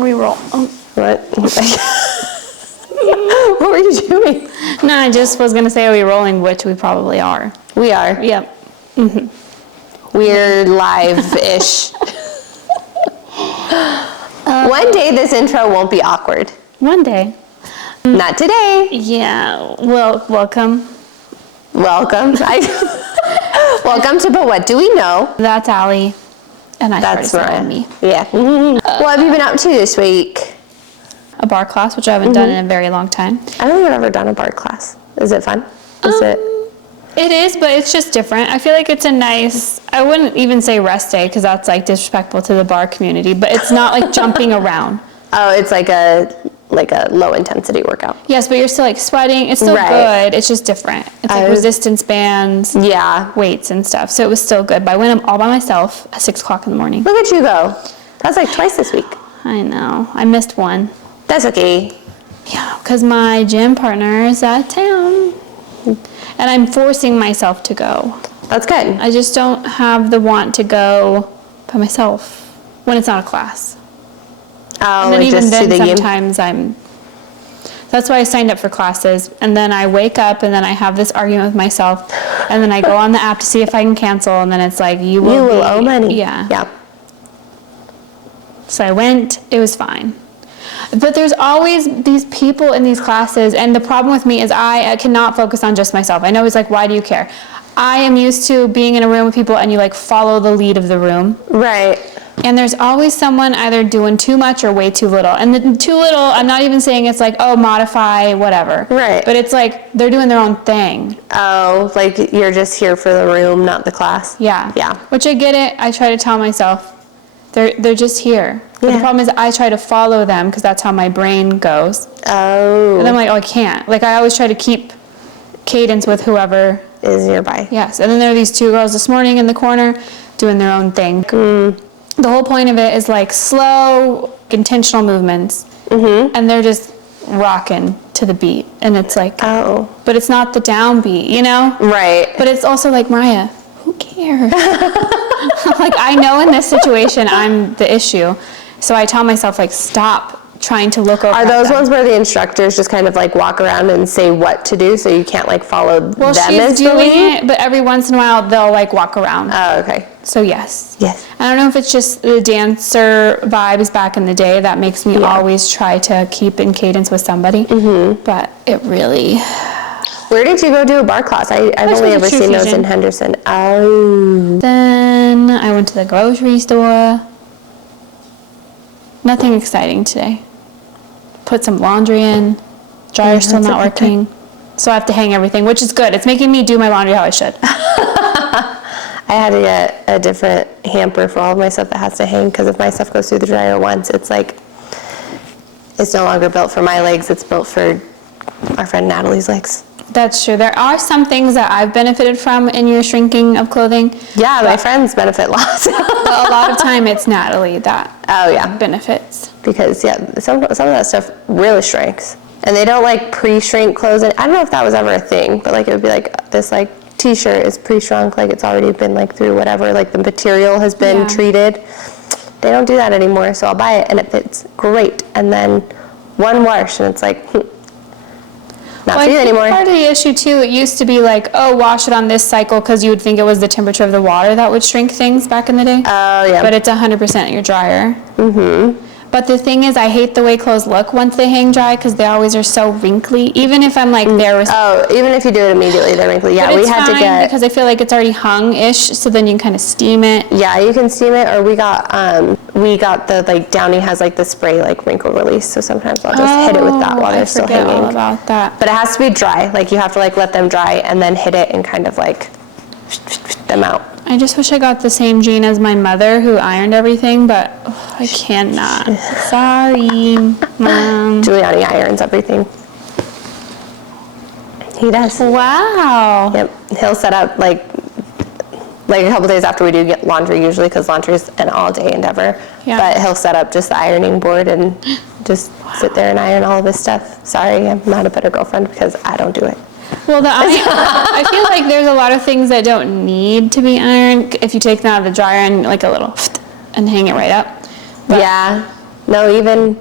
Re-roll. Oh. What? What were you doing? No, I just was going to say, are we rolling, which we probably are. We are. Yep. Mm-hmm. We're live-ish. One day this intro won't be awkward. One day. Not today. Yeah. Well, welcome. Welcome. Welcome to But What Do We Know? That's Allie. And That's Mariah. Me. Yeah. What have you been up to this week? A bar class, which I haven't done in a very long time. I don't think I've ever done a bar class. Is it fun? It is, but it's just different. I feel like it's a nice, I wouldn't even say rest day because that's like disrespectful to the bar community, but it's not like jumping around. Oh, it's like a low intensity workout. Yes, but you're still like sweating. It's still good. It's just different. It's like resistance bands, weights and stuff. So it was still good. But I went all by myself at 6 o'clock in the morning. Look at you go. That's like twice this week. I know. I missed one. That's okay. Yeah, because my gym partner is out of town. And I'm forcing myself to go. That's good. I just don't have the want to go by myself when it's not a class. Oh, and then even then sometimes that's why I signed up for classes, and then I wake up and then I have this argument with myself, and then I go on the app to see if I can cancel, and then it's like, you will owe money. Yeah. So I went, it was fine. But there's always these people in these classes, and the problem with me is I cannot focus on just myself. I know it's like, why do you care? I am used to being in a room with people and you like follow the lead of the room. Right. And there's always someone either doing too much or way too little. And the too little, I'm not even saying it's like, oh, modify, whatever. Right. But it's like they're doing their own thing. Oh, like you're just here for the room, not the class? Yeah. Yeah. Which I get it. I try to tell myself they're just here. But the problem is I try to follow them because that's how my brain goes. Oh. And I'm like, oh, I can't. Like I always try to keep cadence with whoever is nearby. Yes. And then there are these two girls this morning in the corner doing their own thing. The whole point of it is like slow, intentional movements. And they're just rocking to the beat. And it's like, oh. But it's not the downbeat, you know? Right. But it's also like, Mariah, who cares? Like, I know in this situation I'm the issue. So I tell myself, like, stop trying to look over. Are those ones where the instructors just kind of like walk around and say what to do so you can't like follow them as the lead? Well, she's doing it, but every once in a while they'll like walk around. Oh, okay. So yes. Yes. I don't know if it's just the dancer vibes back in the day that makes me always try to keep in cadence with somebody. But it really... Where did you go do a bar class? I've only ever seen those in Henderson. Oh. Then I went to the grocery store. Nothing exciting today. Put some laundry in. Dryer's still not working. So I have to hang everything, which is good. It's making me do my laundry how I should. I had to get a different hamper for all of my stuff that has to hang, because if my stuff goes through the dryer once, it's like, it's no longer built for my legs. It's built for our friend Natalie's legs. That's true. There are some things that I've benefited from in your shrinking of clothing. Yeah, my friends benefit lots. But a lot of time it's Natalie that benefits. Because some of that stuff really shrinks. And they don't like pre-shrink clothes. I don't know if that was ever a thing, but like it would be like this like t-shirt is pre-shrunk, like it's already been like through whatever, like the material has been treated. They don't do that anymore, so I'll buy it and it fits great. And then one wash and it's like, not for you anymore. Part of the issue too, it used to be like, oh, wash it on this cycle because you would think it was the temperature of the water that would shrink things back in the day. Oh, yeah. But it's 100% your dryer. But the thing is, I hate the way clothes look once they hang dry because they always are so wrinkly. Even if I'm like there. Oh, even if you do it immediately, they're wrinkly. Yeah, we had to get, because I feel like it's already hung-ish, so then you can kind of steam it. Yeah, you can steam it, or we got the like Downy has like the spray like wrinkle release, so sometimes I'll just hit it with that while they're still hanging. I forget all about that. But it has to be dry. Like you have to like let them dry and then hit it and kind of like them out. I just wish I got the same gene as my mother who ironed everything, but I cannot. Sorry, Mom. Giuliani irons everything. He does. Wow. Yep. He'll set up like a couple days after we do get laundry usually, because laundry is an all-day endeavor. Yeah. But he'll set up just the ironing board and just sit there and iron all of his stuff. Sorry, I'm not a better girlfriend because I don't do it. Well, I feel like there's a lot of things that don't need to be ironed if you take them out of the dryer and like a little and hang it right up. But No, even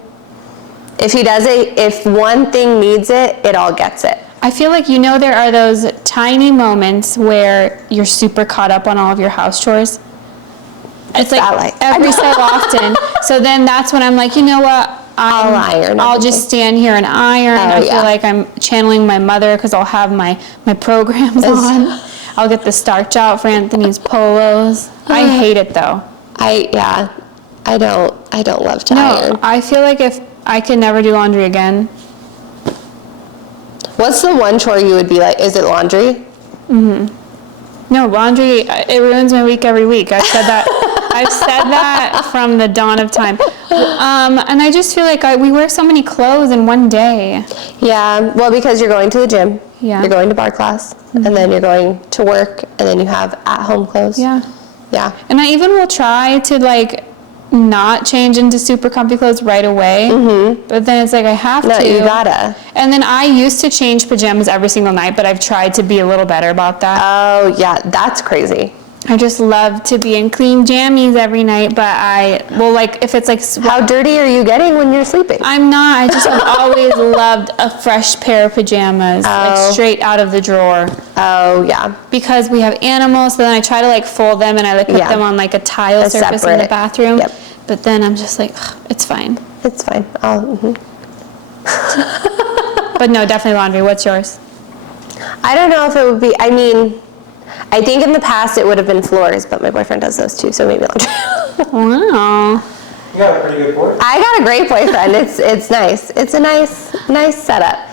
if he does it, if one thing needs it, it all gets it. I feel like, there are those tiny moments where you're super caught up on all of your house chores. It's like every so often. So then that's when I'm like, you know what? I'll iron. I'll just stand here and iron. I feel like I'm channeling my mother because I'll have my programs on. I'll get the starch out for Anthony's polos. I hate it though. I don't love to iron. I feel like if I could never do laundry again. What's the one chore you would be like? Is it laundry? No, laundry, it ruins my week every week. I've said that from the dawn of time. And I just feel like we wear so many clothes in one day. Yeah, well, because you're going to the gym, you're going to bar class, and then you're going to work, and then you have at-home clothes. Yeah. And I even will try to, not change into super comfy clothes right away. But then it's like I have to. No, you gotta. And then I used to change pajamas every single night, but I've tried to be a little better about that. Oh, yeah, that's crazy. I just love to be in clean jammies every night, but if it's how dirty are you getting when you're sleeping? I'm not. I just have always loved a fresh pair of pajamas, straight out of the drawer. Oh, yeah. Because we have animals, so then I try to fold them and I put them on a tile surface in the bathroom. Yep. But then I'm just like, it's fine. It's fine. But no, definitely laundry. What's yours? I don't know if it would be, I think in the past it would have been floors, but my boyfriend does those too, so maybe laundry. Wow. You got a pretty good boyfriend. I got a great boyfriend. It's nice. It's a nice setup.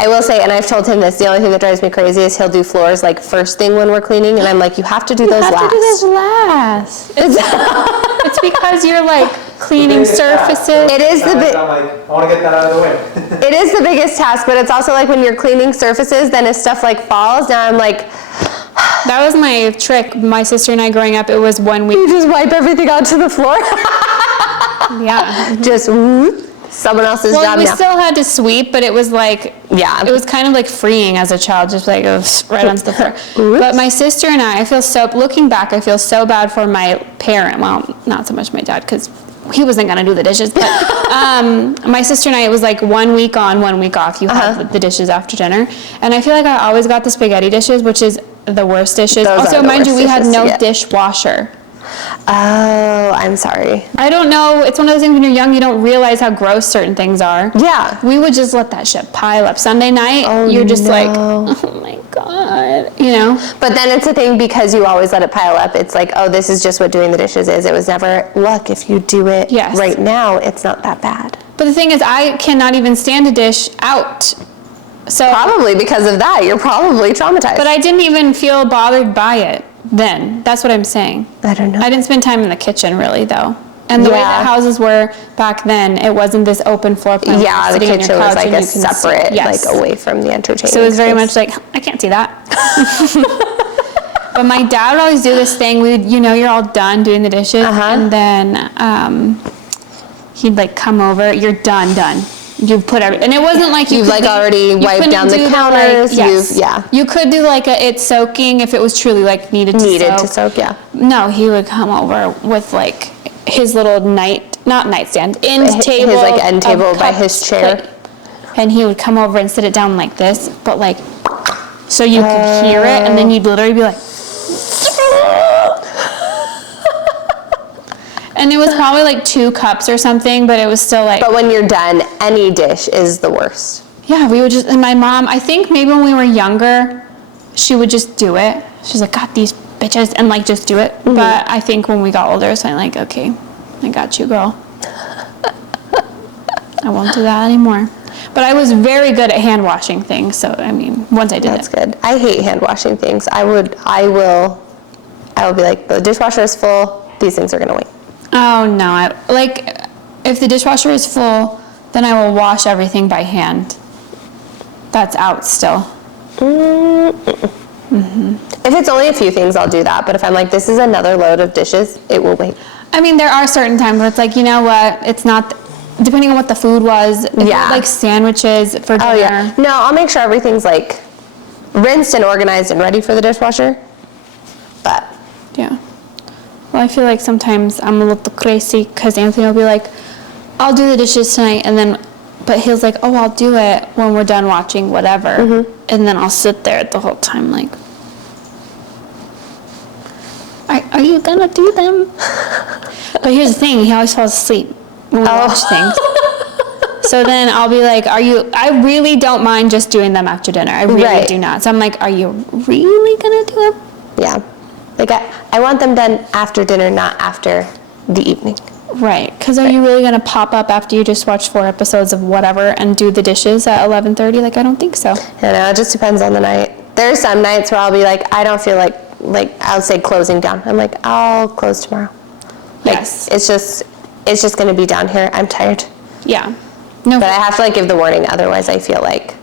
I will say, and I've told him this, the only thing that drives me crazy is he'll do floors first thing when we're cleaning, and I'm like, you have to do those last. You have to do those last. It's because you're cleaning surfaces. It is I'm like, I want to get that out of the way. It is the biggest task, but it's also when you're cleaning surfaces, then if stuff falls, now I'm like. That was my trick. My sister and I growing up, it was 1 week. You just wipe everything onto the floor. Yeah. Just someone else's job now. We still had to sweep, but it was it was kind of freeing as a child, just right onto the floor. But my sister and I looking back, I feel so bad for my parent. Well, not so much my dad, because he wasn't going to do the dishes. But my sister and I, it was 1 week on, 1 week off. You have the dishes after dinner. And I feel like I always got the spaghetti dishes, which is the worst dishes. Those also, mind you, we had no dishwasher. Oh, I'm sorry. I don't know. It's one of those things when you're young, you don't realize how gross certain things are. Yeah. We would just let that shit pile up. Sunday night, you're just oh my God, But then it's a thing because you always let it pile up. It's this is just what doing the dishes is. It was never, look, if you do it right now, it's not that bad. But the thing is, I cannot even stand a dish out. So probably because of that, you're probably traumatized. But I didn't even feel bothered by it then. That's what I'm saying. I don't know. I didn't spend time in the kitchen really though. And the way that houses were back then, it wasn't this open floor plan. Yeah, the kitchen was a separate, away from the entertainment. So it was very much I can't see that. But my dad would always do this thing. You're all done doing the dishes, and then he'd come over. You're done. You've put everything, and it wasn't you've already wiped down the counters. You could do it's soaking if it was truly needed to soak. Yeah. No, he would come over with his little nightstand, end table, his end table by his chair, and he would come over and sit it down like this, but so you could hear it, and then you'd literally be and it was probably 2 cups or something, but it was still But when you're done, any dish is the worst. Yeah, we would just, and my mom, I think maybe when we were younger, she would just do it. She's got these bitches, and just do it. Mm-hmm. But I think when we got older, it's okay, I got you, girl. I won't do that anymore. But I was very good at hand washing things, so once I did That's good. I hate hand washing things. I will be the dishwasher is full, these things are gonna wait. Oh no, if the dishwasher is full, then I will wash everything by hand. That's out still. Mm-hmm. If it's only a few things, I'll do that. But if I'm this is another load of dishes, it will wait. There are certain times where it's you know what, it's not, depending on what the food was. If sandwiches for dinner. Oh yeah. No, I'll make sure everything's rinsed and organized and ready for the dishwasher. But. Yeah. Well, I feel sometimes I'm a little crazy because Anthony will be I'll do the dishes tonight, and then, but he's like, oh, I'll do it when we're done watching whatever. And then I'll sit there the whole time like, are you gonna do them? But here's the thing, he always falls asleep when we watch things. So then I'll be like, I really don't mind just doing them after dinner. I really do not. So I'm like, are you really gonna do them? Yeah. Like, I want them done after dinner, not after the evening. Right. Because are you really gonna pop up after you just watched 4 episodes of whatever and do the dishes at 11:30? Like, I don't think so. I know, it just depends on the night. There's some nights where I'll be like, I don't feel like I'll say closing down. I'm like, I'll close tomorrow. Like, Yes. It's just gonna be down here. I'm tired. Yeah. No. But I have to like give the warning, otherwise I feel like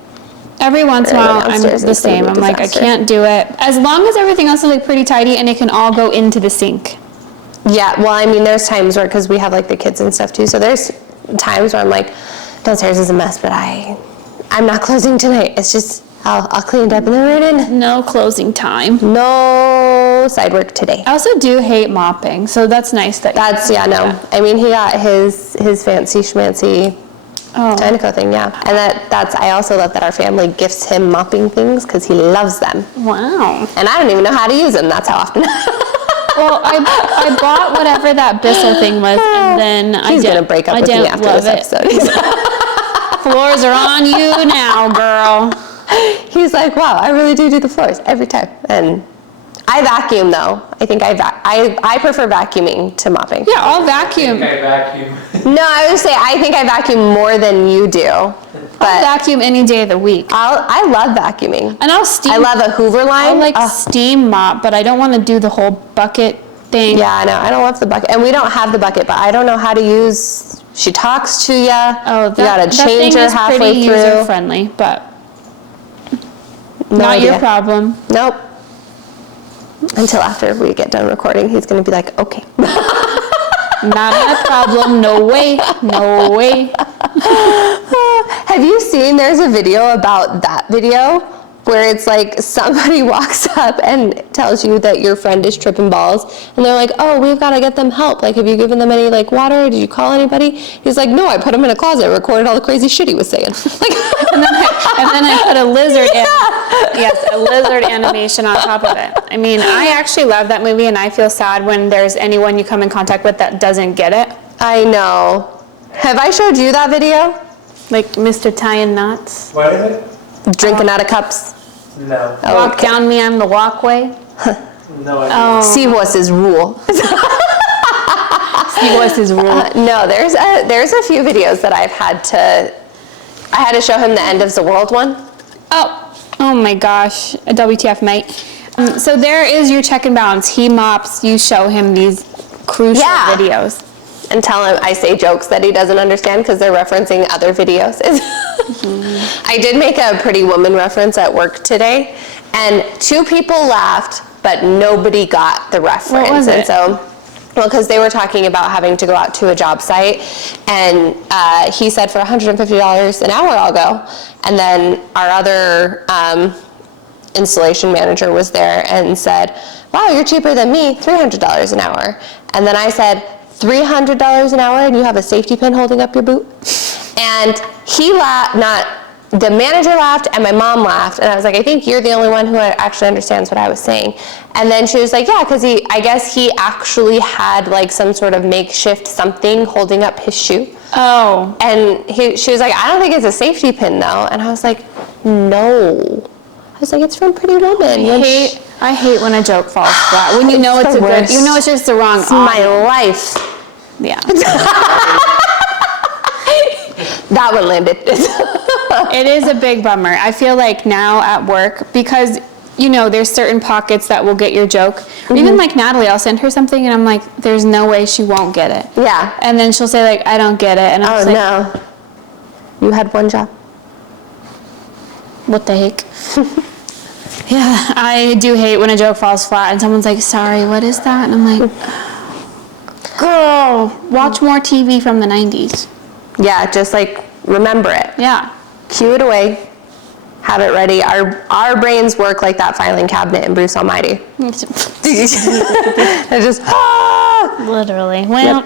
Every once in a while, I'm downstairs the is gonna same. be a I'm like, I disaster. can't do it. As long as everything else is like pretty tidy and it can all go into the sink. yeah, well, I mean, there's times where, because we have like the kids and stuff too, so there's times where I'm like, downstairs is a mess, but I'm not closing tonight. It's just, I'll clean it up and then we're in. No closing time. No side work today. I also do hate mopping, so that's nice that That's, yeah, no. I mean, he got his fancy schmancy Dynaco thing, yeah. And I also love that our family gifts him mopping things because he loves them. Wow. And I don't even know how to use them, that's how often. Well, I bought whatever that Bissell thing was, and then He's going to break up with me after this episode. Floors are on you now, girl. He's like, wow, I really do the floors every time. And I vacuum, though. I think I prefer vacuuming to mopping. Yeah, I'll vacuum. I vacuum. No, I would say I think I vacuum more than you do. I'll But vacuum any day of the week. I love vacuuming. And I'll steam. I love a Hoover line. I'll like steam mop, but I don't want to do the whole bucket thing. Yeah, I know. I don't love the bucket. And we don't have the bucket, but I don't know how to use. She talks to you. Oh, you got to that change thing her is halfway pretty through. user friendly, but No not idea. your problem. Nope. Until after we get done recording, he's going to be like, okay. Not my problem. No way. No way. Have you seen, there's a video about that video where it's like somebody walks up and tells you that your friend is tripping balls, and they're like, oh, we've got to get them help. Like, have you given them any like water? Did you call anybody? He's like, no, I put him in a closet, recorded all the crazy shit he was saying. Like, And then I put a lizard a lizard animation on top of it. I mean, I actually love that movie, and I feel sad when there's anyone you come in contact with that doesn't get it. I know. Have I showed you that video? Like Mr. Tying Knots. What is it? Drinking out of cups? No. Oh, Walk down me on the walkway. No idea. Seahorses rule. Seahorses rule. No, there's a few videos that I had to show him the end of the world one. Oh my gosh. A WTF, mate. So there is your check and balance. He mops, you show him these crucial videos. And tell him I say jokes that he doesn't understand because they're referencing other videos. I did make a Pretty Woman reference at work today, and 2 people laughed, but nobody got the reference. What was it? And so, well, because they were talking about having to go out to a job site, and he said for $150 an hour I'll go. And then our other installation manager was there and said, wow, you're cheaper than me, $300 an hour. And then I said, $300 an hour and you have a safety pin holding up your boot? And he laughed, the manager laughed and my mom laughed, and I was like, I think you're the only one who actually understands what I was saying. And then she was like, yeah, because I guess he actually had like some sort of makeshift something holding up his shoe. Oh. And she was like, I don't think it's a safety pin though. And I was like, no. I was like, it's from Pretty Woman. I hate when a joke falls flat. When you know it's the a good, worst. you know it's just the wrong It's my audience. life. Yeah. That one landed. It is a big bummer. I feel like now at work, because you know there's certain pockets that will get your joke. Or even like Natalie, I'll send her something and I'm like, there's no way she won't get it. Yeah. And then she'll say like, I don't get it. And I'm Oh just like, no. You had one job. what the heck? Yeah, I do hate when a joke falls flat and someone's like, sorry, what is that? And I'm like, girl, watch more TV from the 90s. Yeah, just like remember it. Yeah. Cue it away. Have it ready. Our brains work like that filing cabinet in Bruce Almighty. It's just Literally. Well,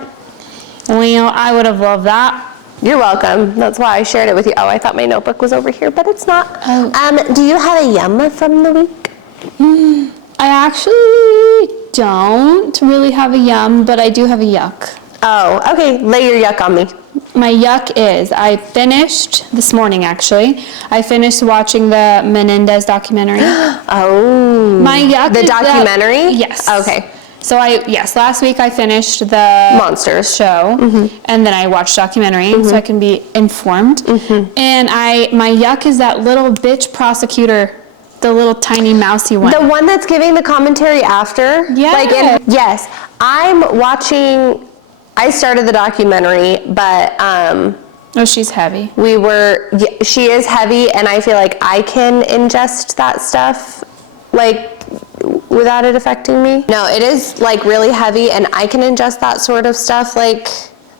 Well, I would have loved that. You're welcome. That's why I shared it with you. Oh, I thought my notebook was over here, but it's not. Oh. Do you have a yum from the week? I actually don't really have a yum, but I do have a yuck. Oh, okay. Lay your yuck on me. My yuck is, I finished, this morning actually, I finished watching the Menendez documentary. Oh. My yuck The is that- documentary? Yes. Okay. So last week I finished the Monsters. show, and then I watched documentary, so I can be informed. And my yuck is that little bitch prosecutor, the little tiny mousy one. The one that's giving the commentary after? Yeah. Yes. I'm watching, I started the documentary, but Oh, she's heavy. she is heavy, and I feel like I can ingest that stuff, like, without it affecting me. No, it is like really heavy, and I can ingest that sort of stuff. Like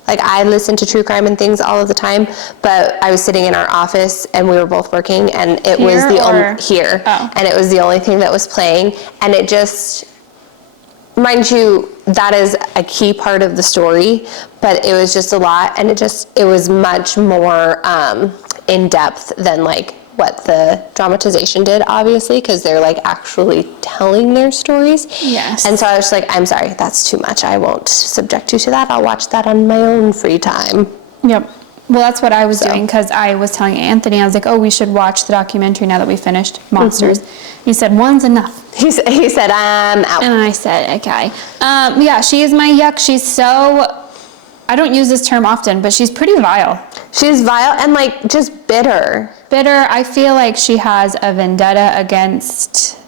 I listen to true crime and things all of the time, but I was sitting in our office and we were both working, and it was the only here, and it was the only thing that was playing, and it just, mind you, that is a key part of the story, but it was just a lot, and it was much more in depth than like what the dramatization did, obviously, because they're like actually telling their stories. Yes. And so I was just like, I'm sorry, that's too much. I won't subject you to that. I'll watch that on my own free time. Yep. Well, that's what I was doing, because I was telling Anthony, I was like, oh, we should watch the documentary now that we finished Monsters. He said, one's enough. He said, I'm out. And I said, okay. Yeah, she is my yuck. She's so, I don't use this term often, but she's pretty vile. She's vile and like just bitter. Bitter. I feel like she has a vendetta against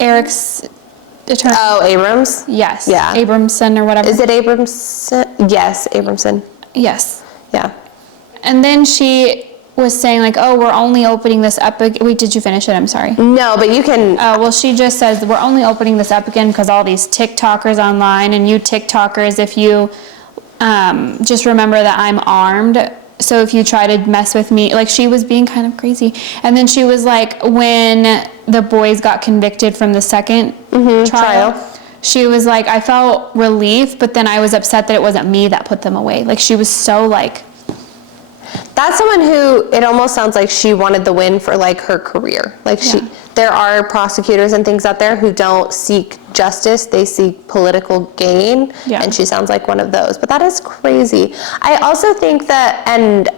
Eric's attorney. Oh, Abrams? Yes. Yeah. Abramson or whatever. Is it Abramson? Yes, Abramson. Yes. Yeah. And then she was saying like, oh, we're only opening this up again. Wait, did you finish it? I'm sorry. No, but you can. Well, she just says we're only opening this up again because all these TikTokers online, and you TikTokers, if you just remember that I'm armed. So if you try to mess with me, like she was being kind of crazy. And then she was like, when the boys got convicted from the second trial, she was like, I felt relief, but then I was upset that it wasn't me that put them away. Like she was so like. That's someone who, it almost sounds like she wanted the win for like her career. Like there are prosecutors and things out there who don't seek justice, they seek political gain. Yeah. And she sounds like one of those, but that is crazy. I also think that, and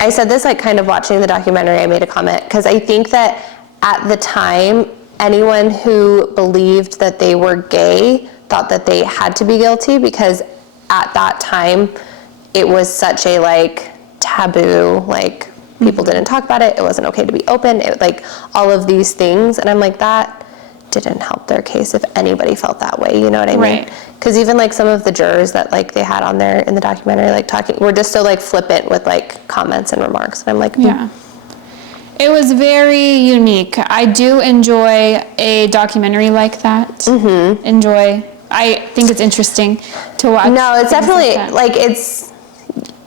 I said this like kind of watching the documentary, I made a comment, because I think that at the time, anyone who believed that they were gay thought that they had to be guilty, because at that time, it was such a like taboo, like people didn't talk about it, it wasn't okay to be open, it like all of these things, and I'm like, that didn't help their case if anybody felt that way, you know what I mean? Right. Because even like some of the jurors that like they had on there in the documentary, like talking, were just so like flippant with like comments and remarks, and I'm like, Yeah. It was very unique. I do enjoy a documentary like that. I think it's interesting to watch. No, it's things definitely that. like it's.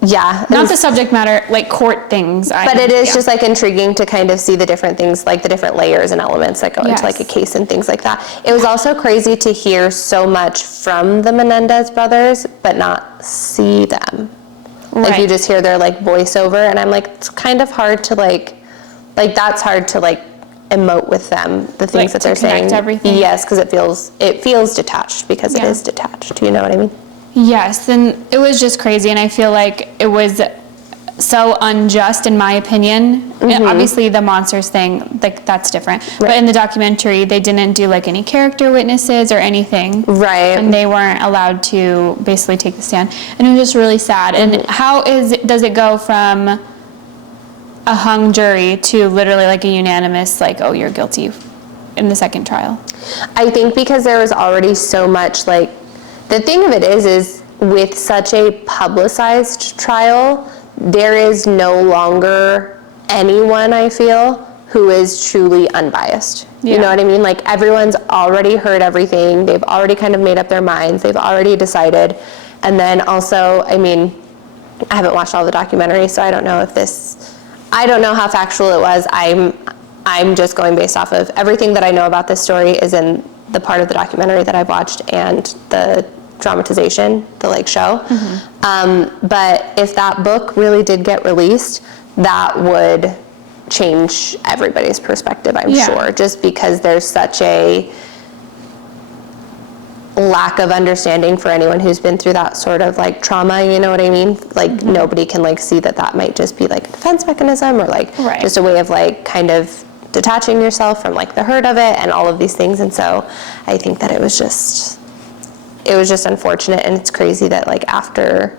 Yeah. Not the subject matter, like court things. But it is just like intriguing to kind of see the different things, like the different layers and elements that go into like a case and things like that. It was also crazy to hear so much from the Menendez brothers, but not see them. Like you just hear their like voiceover, and I'm like, it's kind of hard to like that's hard to like emote with them, the things that they're saying. Everything. Yes, because it feels detached, because it is detached. You know what I mean? Yes, and it was just crazy, and I feel like it was so unjust in my opinion. And obviously the monsters thing, like that's different. But in the documentary, they didn't do like any character witnesses or anything. Right. And they weren't allowed to basically take the stand. And it was just really sad. And how does it go from a hung jury to literally like a unanimous, like, oh, you're guilty in the second trial? I think because there was already so much like, the thing of it is with such a publicized trial, there is no longer anyone, I feel, who is truly unbiased. You know what I mean? Like everyone's already heard everything. They've already kind of made up their minds. They've already decided. And then also, I mean, I haven't watched all the documentary, so I don't know I don't know how factual it was. I'm just going based off of everything that I know about this story is in the part of the documentary that I've watched and the dramatization, the like show. But if that book really did get released, that would change everybody's perspective, I'm sure, just because there's such a lack of understanding for anyone who's been through that sort of like trauma, you know what I mean? Like nobody can like see that might just be like a defense mechanism or like just a way of like kind of detaching yourself from like the hurt of it and all of these things. And so I think that it was just unfortunate, and it's crazy that like after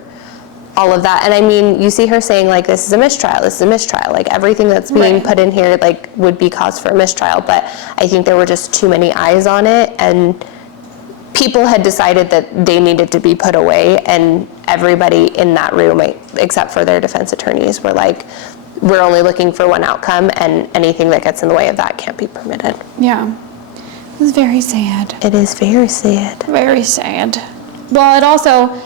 all of that, and I mean, you see her saying like, this is a mistrial, like everything that's being put in here like would be cause for a mistrial, but I think there were just too many eyes on it, and people had decided that they needed to be put away, and everybody in that room, except for their defense attorneys, were like, we're only looking for one outcome, and anything that gets in the way of that can't be permitted. Yeah. It was very sad. It is very sad. Very sad. Well, it also,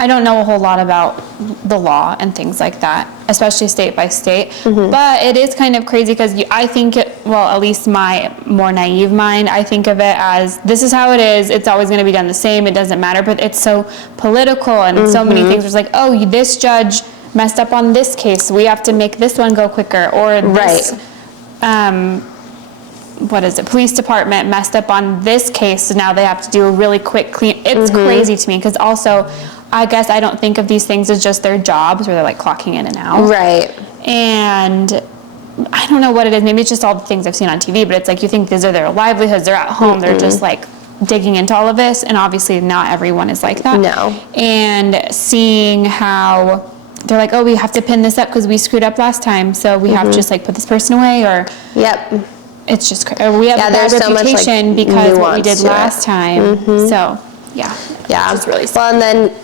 I don't know a whole lot about the law and things like that, especially state by state, but it is kind of crazy because I think at least my more naive mind, I think of it as this is how it is. It's always going to be done the same. It doesn't matter, but it's so political and so many things. It's like, oh, this judge messed up on this case. We have to make this one go quicker, or this, police department messed up on this case, so now they have to do a really quick clean. It's crazy to me because also, I guess I don't think of these things as just their jobs where they're like clocking in and out. Right. And I don't know what it is. Maybe it's just all the things I've seen on TV, but it's like you think these are their livelihoods. They're at home. They're just like digging into all of this. And obviously not everyone is like that. No. And seeing how they're like, oh, we have to pin this up because we screwed up last time. So we have to just like put this person away, or. Yep. It's just crazy. We have a bad reputation because of what we did last time. So, yeah. Yeah. It's really sad. Well, and then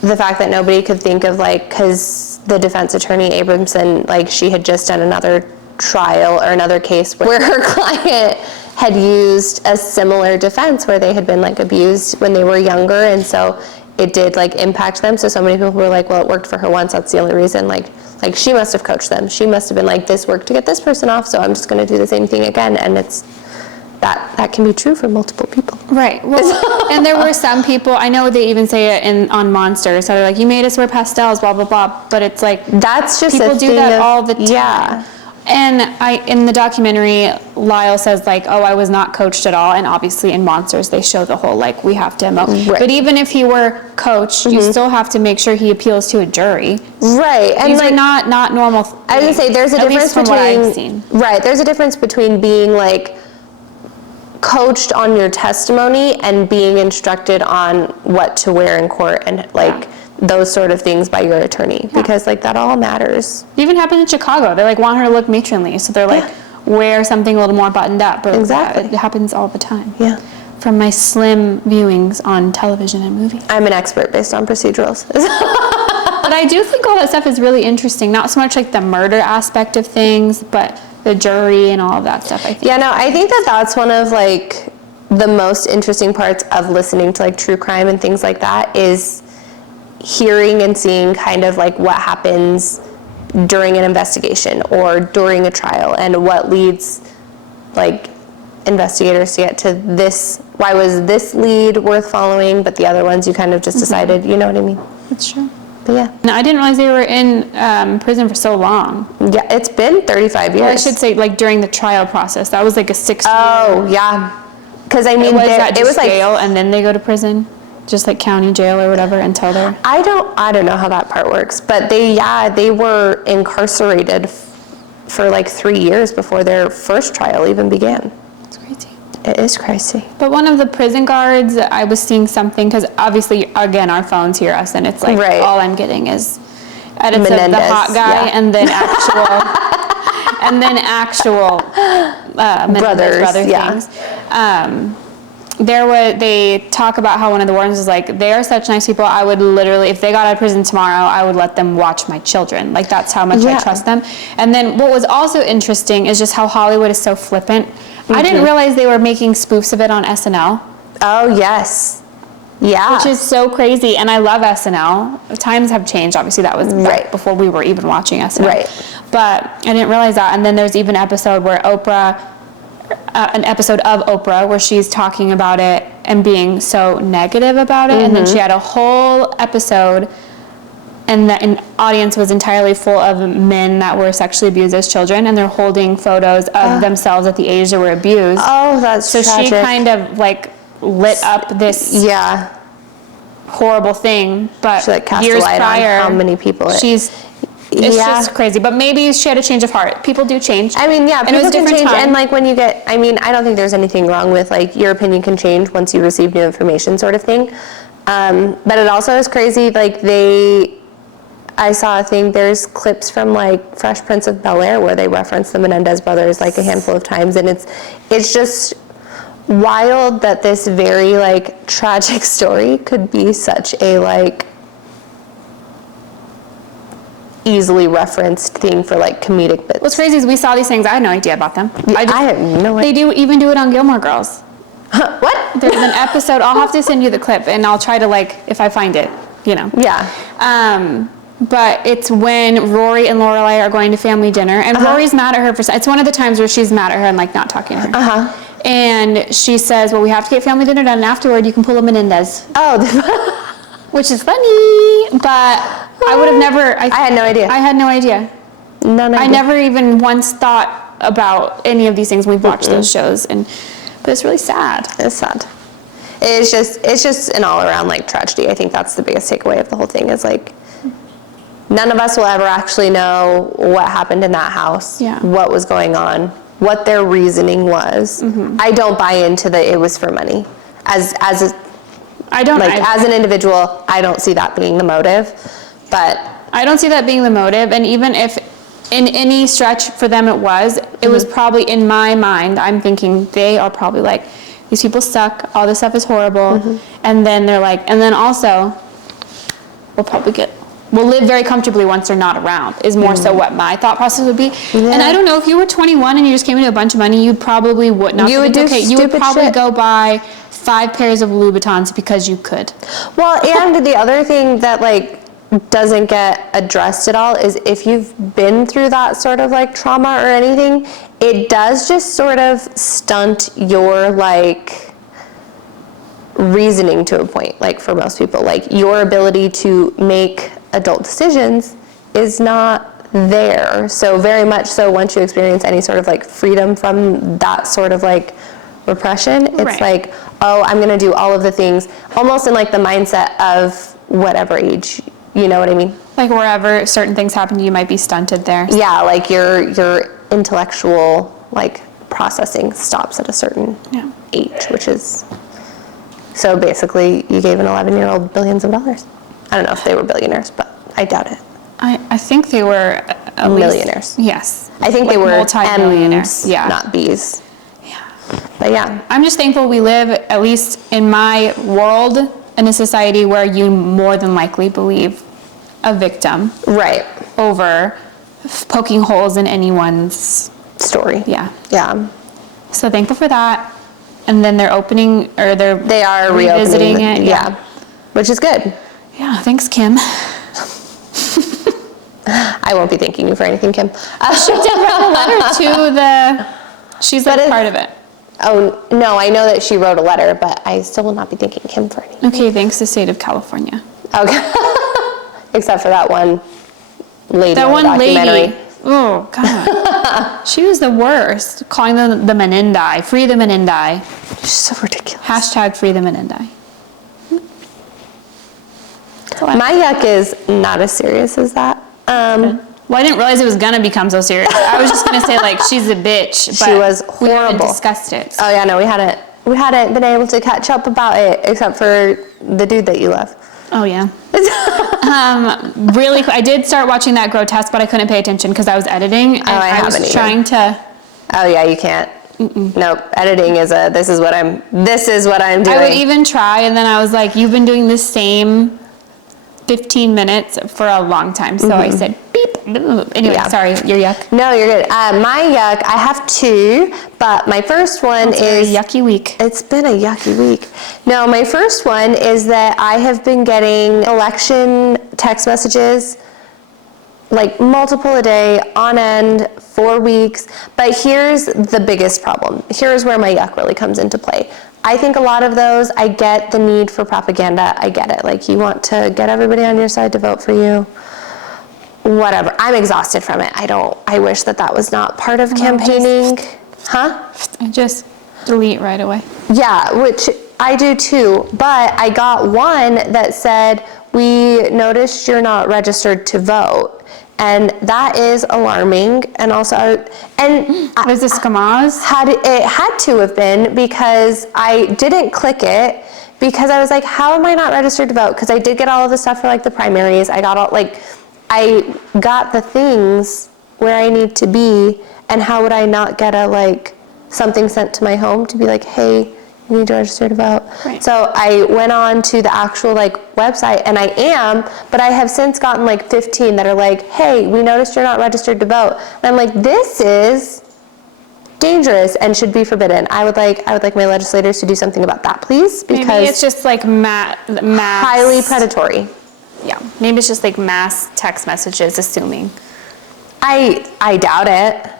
the fact that nobody could think of like, because the defense attorney Abramson, like she had just done another trial or another case where her client had used a similar defense where they had been like abused when they were younger, and so it did like impact them. So many people were like, well, it worked for her once, that's the only reason. Like she must have coached them. She must have been like, this worked to get this person off, so I'm just going to do the same thing again. And it's that can be true for multiple people. Right. Well, and there were some people, I know they even say it on Monsters, so they're like, you made us wear pastels, blah, blah, blah. But it's like, that's just people do that all the time. Yeah. And in the documentary, Lyle says like, oh, I was not coached at all. And obviously in Monsters, they show the whole, like, we have to emote. Right. But even if he were coached, you still have to make sure he appeals to a jury. Right. And these are not normal things. I was going to say, there's a difference between, what I've seen. Right. There's a difference between being like coached on your testimony and being instructed on what to wear in court and like, those sort of things by your attorney, because like that all matters. It even happened in Chicago. They like want her to look matronly, so they're like wear something a little more buttoned up. Or it happens all the time. Yeah. From my slim viewings on television and movies. I'm an expert based on procedurals. But I do think all that stuff is really interesting. Not so much like the murder aspect of things, but the jury and all of that stuff. I think. Yeah, no, I think that's one of like the most interesting parts of listening to like true crime and things like that is hearing and seeing kind of like what happens during an investigation or during a trial and what leads like investigators to get to this. Why was this lead worth following, but the other ones you kind of just decided, you know what I mean? That's true. But yeah. No, I didn't realize they were in prison for so long. Yeah, it's been 35 years. Well, I should say like during the trial process. That was like a 6 year. Oh, yeah. Because I mean, it was like jail and then they go to prison. Just like county jail or whatever until they're. I don't know how that part works, but they were incarcerated for like 3 years before their first trial even began. It's crazy. It is crazy. But one of the prison guards, I was seeing something because obviously again our phones hear us and it's like all I'm getting is edits of the hot guy and then actual brother things. They talk about how one of the wardens was like, they are such nice people. I would literally, if they got out of prison tomorrow, I would let them watch my children. Like that's how much I trust them. And then what was also interesting is just how Hollywood is so flippant. I didn't realize they were making spoofs of it on SNL. Oh yes. Yeah. Which is so crazy. And I love SNL. Times have changed. Obviously that was before we were even watching SNL. Right. But I didn't realize that. And then there's even an episode where Oprah an episode of Oprah where she's talking about it and being so negative about it. And then she had a whole episode, and the audience was entirely full of men that were sexually abused as children, and they're holding photos of themselves at the age they were abused. Oh, that's so tragic. she kind of like lit up this horrible thing, but she like cast years a light prior, on how many people it's just crazy. But maybe she had a change of heart. People do change. I mean, yeah, and it was people can change. time. And like when you get, I mean, I don't think there's anything wrong with like your opinion can change once you receive new information, sort of thing. But it also is crazy. Like I saw a thing. There's clips from like Fresh Prince of Bel-Air where they reference the Menendez brothers like a handful of times, and it's just wild that this very like tragic story could be such a like easily referenced thing for like comedic bits. What's crazy is we saw these things. I had no idea about them. I have no idea. They even do it on Gilmore Girls. What? There's an episode. I'll have to send you the clip, and I'll try to like if I find it, you know. Yeah. But it's when Rory and Lorelai are going to family dinner, and Rory's mad at her for. It's one of the times where she's mad at her and like not talking to her. And she says, "Well, we have to get family dinner done, and afterward, you can pull a Menendez." Oh. Which is funny, but I would have never. I had no idea. I had no idea. None idea. I never even once thought about any of these things. We've watched those shows, but it's really sad. It's sad. It's just an all around like tragedy. I think that's the biggest takeaway of the whole thing is like none of us will ever actually know what happened in that house. Yeah. What was going on, what their reasoning was. I don't buy into that it was for money. As an individual, I don't see that being the motive, but I don't see that being the motive. And even if in any stretch for them it was probably in my mind, I'm thinking they are probably like, these people suck, all this stuff is horrible. And then they're like, and then also we'll live very comfortably once they're not around is more so what my thought process would be. And I don't know, if you were 21 and you just came into a bunch of money, you probably would not. You would do You would probably go buy 5 pairs of Louboutins because you could. Well, and the other thing that like doesn't get addressed at all is if you've been through that sort of like trauma or anything, it does just sort of stunt your like reasoning to a point. Like for most people, like your ability to make adult decisions is not there. So very much so once you experience any sort of like freedom from that sort of like repression, it's like, oh, I'm going to do all of the things almost in like the mindset of whatever age, you know what I mean? Like wherever certain things happen to you might be stunted there. Yeah, like your intellectual like processing stops at a certain age, which is, so basically you gave an 11-year-old billions of dollars. I don't know if they were billionaires, but I doubt it. I think they were at millionaires. Yes. I think like they were multi-millionaires. M's, not B's. Yeah. But yeah. I'm just thankful we live, at least in my world, in a society where you more than likely believe a victim. Right. Over poking holes in anyone's story. Yeah. Yeah. So thankful for that. And then they are revisiting it. Yeah. Which is good. Yeah, thanks, Kim. I won't be thanking you for anything, Kim. She did write a letter to she's like part of it. Oh, no, I know that she wrote a letter, but I still will not be thanking Kim for anything. Okay, thanks to the state of California. Okay. Except for that one lady. That one documentary. lady. Oh, God. She was the worst. Calling them the Menendi. Free the Menendi. She's so ridiculous. Hashtag free the Menendi. My yuck is not as serious as that. Well, I didn't realize it was gonna become so serious. I was just gonna say like she's a bitch, but she was horrible. We haven't discussed it. Oh yeah, no, we hadn't been able to catch up about it except for the dude that you love. Oh yeah. Really, I did start watching that Grotesque, but I couldn't pay attention because I was editing and I was trying to. Oh yeah, you can't. Nope. Editing is this is what I'm doing. I would even try, and then I was like, you've been doing the same 15 minutes for a long time, so I said beep. Anyway, sorry, your yuck. No, you're good. My yuck, I have 2, but my first one is a yucky week. It's been a yucky week. No, my first one is that I have been getting election text messages like multiple a day on end, 4 weeks. But here's the biggest problem. Here's where my yuck really comes into play. I think a lot of those, I get the need for propaganda. I get it. Like, you want to get everybody on your side to vote for you. Whatever. I'm exhausted from it. I wish that was not part of campaigning. Huh? I just delete right away. Yeah, which I do too. But I got one that said, we noticed you're not registered to vote. And that is alarming. And also, Was this Skamaz? It had to have been, because I didn't click it, because I was like, how am I not registered to vote? Because I did get all of the stuff for like the primaries. I got the things where I need to be, and how would I not get something sent to my home to be like, hey, you need to register to vote. Right. So I went on to the actual website, and I am, but I have since gotten 15 that are like, hey, we noticed you're not registered to vote. And I'm like, this is dangerous and should be forbidden. I would like my legislators to do something about that, please, because Maybe it's just mass highly predatory. Yeah, maybe it's just mass text messages assuming. I doubt it.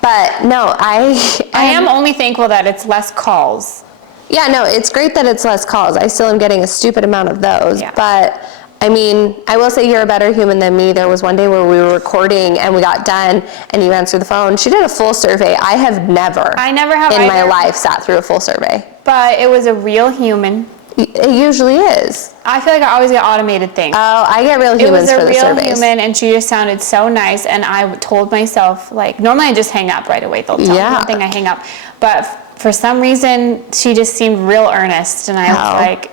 But no, I am only thankful that it's less calls. Yeah, no, it's great that it's less calls. I still am getting a stupid amount of those. Yeah. But I mean, I will say you're a better human than me. There was one day where we were recording and we got done and you answered the phone. She did a full survey. I never have in my either. life sat through a full survey. But it was a real human. It usually is. I feel like I always get automated things. Oh, I get real humans for the surveys. It was a real human, and she just sounded so nice. And I told myself, normally I just hang up right away. They'll tell me one thing, I hang up. But for some reason, she just seemed real earnest, and I was like,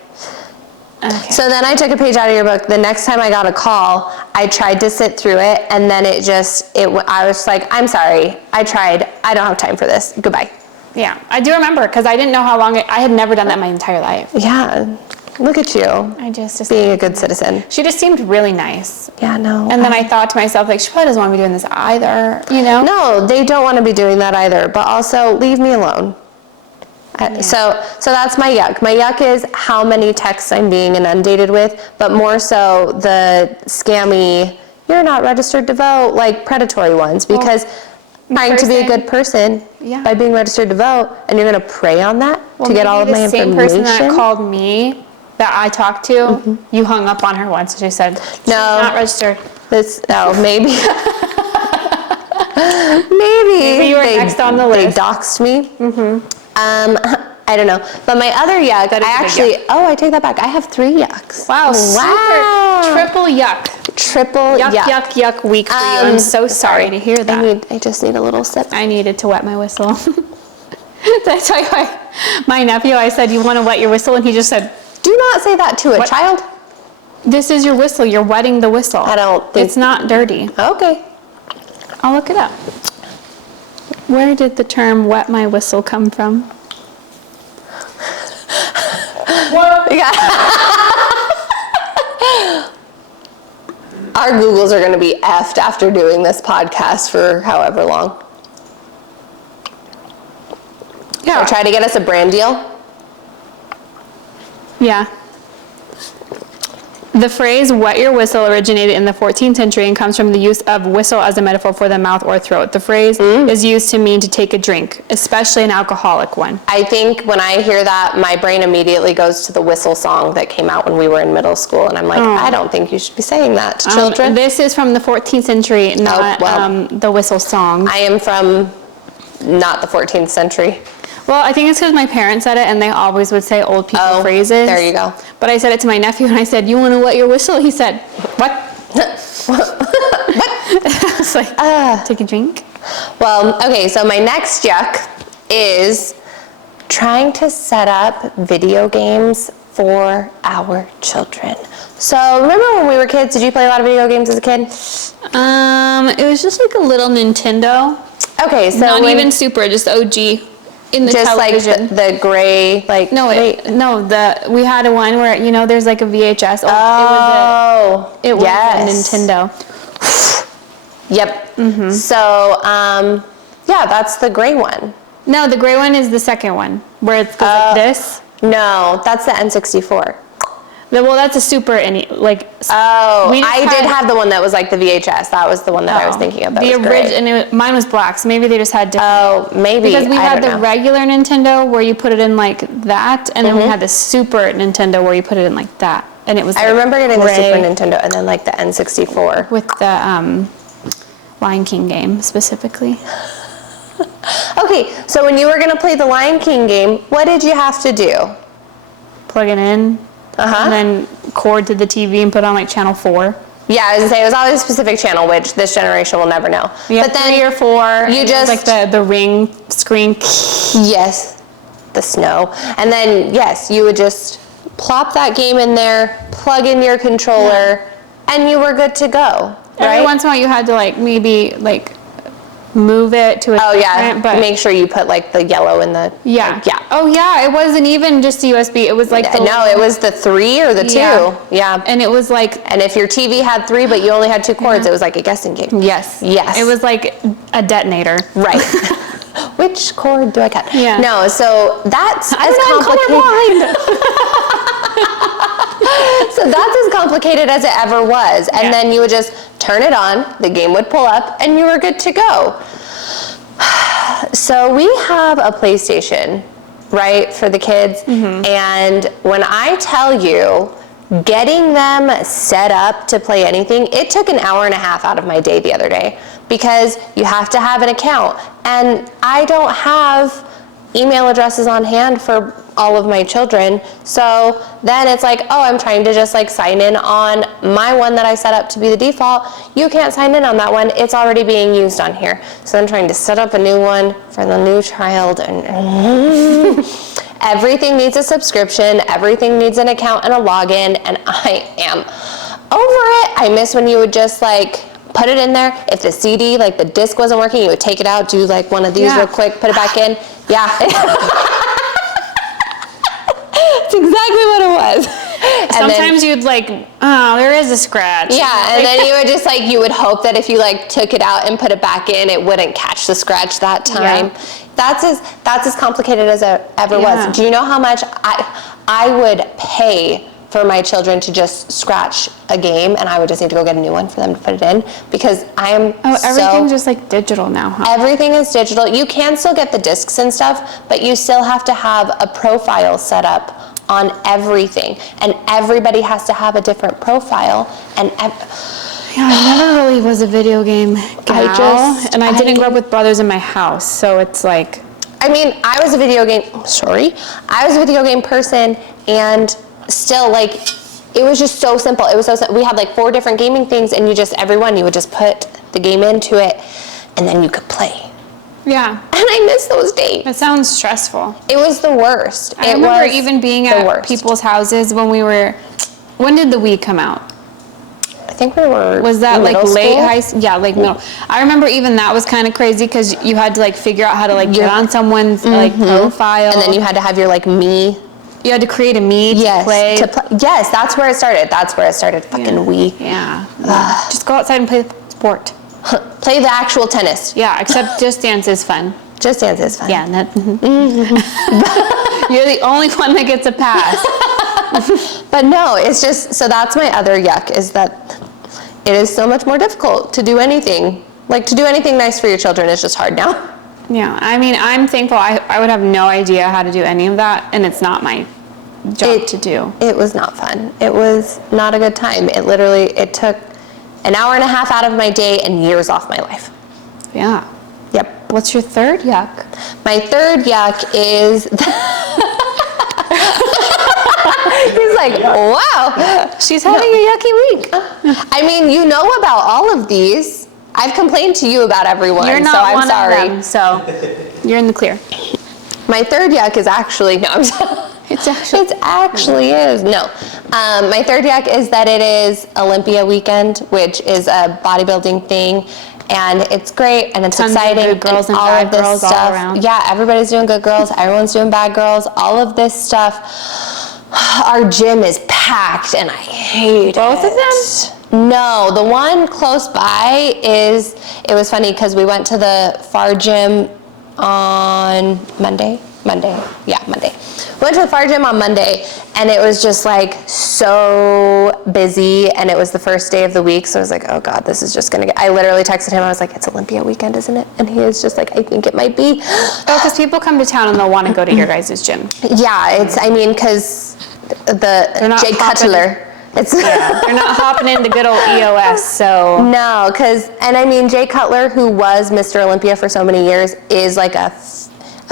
okay. So then I took a page out of your book. The next time I got a call, I tried to sit through it, and then I was like, I'm sorry, I tried. I don't have time for this. Goodbye. Yeah, I do remember, because I didn't know how long, I had never done that my entire life. Yeah, look at you. I just being a good citizen. She just seemed really nice. Yeah, no. And then I thought to myself, she probably doesn't want to be doing this either, No, they don't want to be doing that either, but also leave me alone. Yeah. So that's my yuck. My yuck is how many texts I'm being inundated with, but more so the scammy, you're not registered to vote, predatory ones, because trying to be a good person by being registered to vote, and you're going to prey on that to get all of my information. The same person that called me, that I talked to, you hung up on her once. She said, no, not registered. Maybe. Maybe you were next on the list. They doxed me. I don't know. But my other yuck, I take that back. I have 3 yucks. Wow. Super triple yuck. Triple yuck week for you. I'm so sorry to hear that. I just need a little sip. I needed to wet my whistle. That's why my nephew, I said, you want to wet your whistle? And he just said, do not say that to a child. This is your whistle. You're wetting the whistle. I don't think. It's not dirty. Okay. I'll look it up. Where did the term wet my whistle come from? What? Yeah. Our Googles are going to be effed after doing this podcast for however long. Yeah. So try to get us a brand deal. Yeah. The phrase wet your whistle originated in the 14th century and comes from the use of whistle as a metaphor for the mouth or throat. The phrase is used to mean to take a drink, especially an alcoholic one. I think when I hear that, my brain immediately goes to the whistle song that came out when we were in middle school. And I'm like, I don't think you should be saying that to children. This is from the 14th century, not the whistle song. I am from not the 14th century. Well, I think it's because my parents said it, and they always would say old people phrases. There you go. But I said it to my nephew, and I said, you want to wet your whistle? He said, what? What? I was like, take a drink? Well, okay, so my next yuck is trying to set up video games for our children. So remember when we were kids, did you play a lot of video games as a kid? It was just a little Nintendo. Okay, so not even Super, just OG. In the just television. The gray, we had a one where there's a VHS. It was a Nintendo. Yep. Mm-hmm. So that's the gray one. No, the gray one is the second one where it goes like this. No, that's the N64. Well, that's a super Oh, we just I did have the one that was like the VHS. That was the one that I was thinking of. That was great. And mine was black, so maybe they just had different. Oh, maybe. Because we had the don't know. regular Nintendo where you put it in like that, and then we had the Super Nintendo where you put it in like that, and it was. I remember getting the Super Nintendo and then like the N64 with the Lion King game specifically. Okay, so when you were gonna play the Lion King game, what did you have to do? Plug it in, and then cord to the TV and put on like channel 4. Yeah, I was gonna say it was always a specific channel, which this generation will never know. Yeah, but then 3 or 4. You just like the ring screen. Yes, the snow, and then yes, you would just plop that game in there, plug in your controller, and you were good to go. Right? Every once in a while, you had to like maybe like move it to a different, but make sure you put like the yellow in the yeah. Oh yeah, it wasn't even just USB. It was like it was the 3 or the 2. Yeah. And it was like, and if your TV had 3 but you only had 2 cords, it was like a guessing game. Yes. It was like a detonator. Right. Which cord do I cut? Yeah. No, so that's I'm colorblind. So that's as complicated as it ever was. And then you would just turn it on, the game would pull up, and you were good to go. So we have a PlayStation, right, for the kids. And when I tell you, getting them set up to play anything, it took an hour and a half out of my day the other day because you have to have an account. And I don't have email addresses on hand for all of my children. So then it's like, oh, I'm trying to just like sign in on my one that I set up to be the default. You can't sign in on that one. It's already being used on here. So I'm trying to set up a new one for the new child, and everything needs a subscription. Everything needs an account and a login, and I am over it. I miss when you would just like put it in there. If the CD, like the disc wasn't working, you would take it out, do like one of these real quick, put it back in. Yeah. It's exactly what it was. And sometimes you'd like, oh, there is a scratch. Yeah, and then you would just like, you would hope that if you like took it out and put it back in, it wouldn't catch the scratch that time. Yeah. That's as complicated as it ever was. Do you know how much I would pay for my children to just scratch a game, and I would just need to go get a new one for them to put it in, because I am everything's just like digital now, huh? Everything is digital. You can still get the discs and stuff, but you still have to have a profile set up on everything, and everybody has to have a different profile. And I never really was a video game gal, and I didn't grow up with brothers in my house, so it's like, I mean, I was a video game person, and still, like, it was just so simple. It was so simple. We had like 4 different gaming things, and you would just put the game into it, and then you could play. Yeah. And I miss those days. It sounds stressful. It was the worst. I remember even being at people's houses when did the Wii come out? I think we were. Was that like late school? high school? Yeah, like middle. I remember even that was kind of crazy because you had to like figure out how to like get on someone's like profile. And then you had to have your like me. You had to create a me to play. Yes, that's where it started. Fucking Wii. Yeah. Just go outside and play the sport. Play the actual tennis. Yeah, except Just Dance is fun. Just Dance is fun. Yeah. You're the only one that gets a pass. But no, it's just, so that's my other yuck, is that it is so much more difficult to do anything. Like, to do anything nice for your children is just hard now. Yeah, I mean, I'm thankful. I would have no idea how to do any of that, and it's not my job to do. It was not fun. It was not a good time. It took an hour and a half out of my day and years off my life. Yeah. Yep. What's your third yuck? My third yuck is... He's like, wow, she's having a yucky week. I mean, you know about all of these. I've complained to you about everyone, You're not so I'm one sorry. Of them, so you're in the clear. My third yuck is actually, no, I'm sorry. It actually is. No. My third yuck is that it is Olympia weekend, which is a bodybuilding thing. And it's great, and it's Tons exciting, of good girls and all bad of this girls stuff. all around. Yeah, everybody's doing good girls. Everyone's doing bad girls. All of this stuff. Our gym is packed, and I hate it. Both of them? No, the one close by it was funny because we went to the FAR gym on Monday. Monday. Yeah, Monday. Went to the fire gym on Monday, and it was just like so busy, and it was the first day of the week, so I was like, oh God, this is just gonna get, I literally texted him, I was like, it's Olympia weekend, isn't it? And he is just like, I think it might be. Oh, because people come to town and they'll want to go to your guys' gym. Yeah, it's, I mean, because Jay Cutler. They're not hopping into good old EOS, so. No, because, and I mean, Jay Cutler, who was Mr. Olympia for so many years, is like a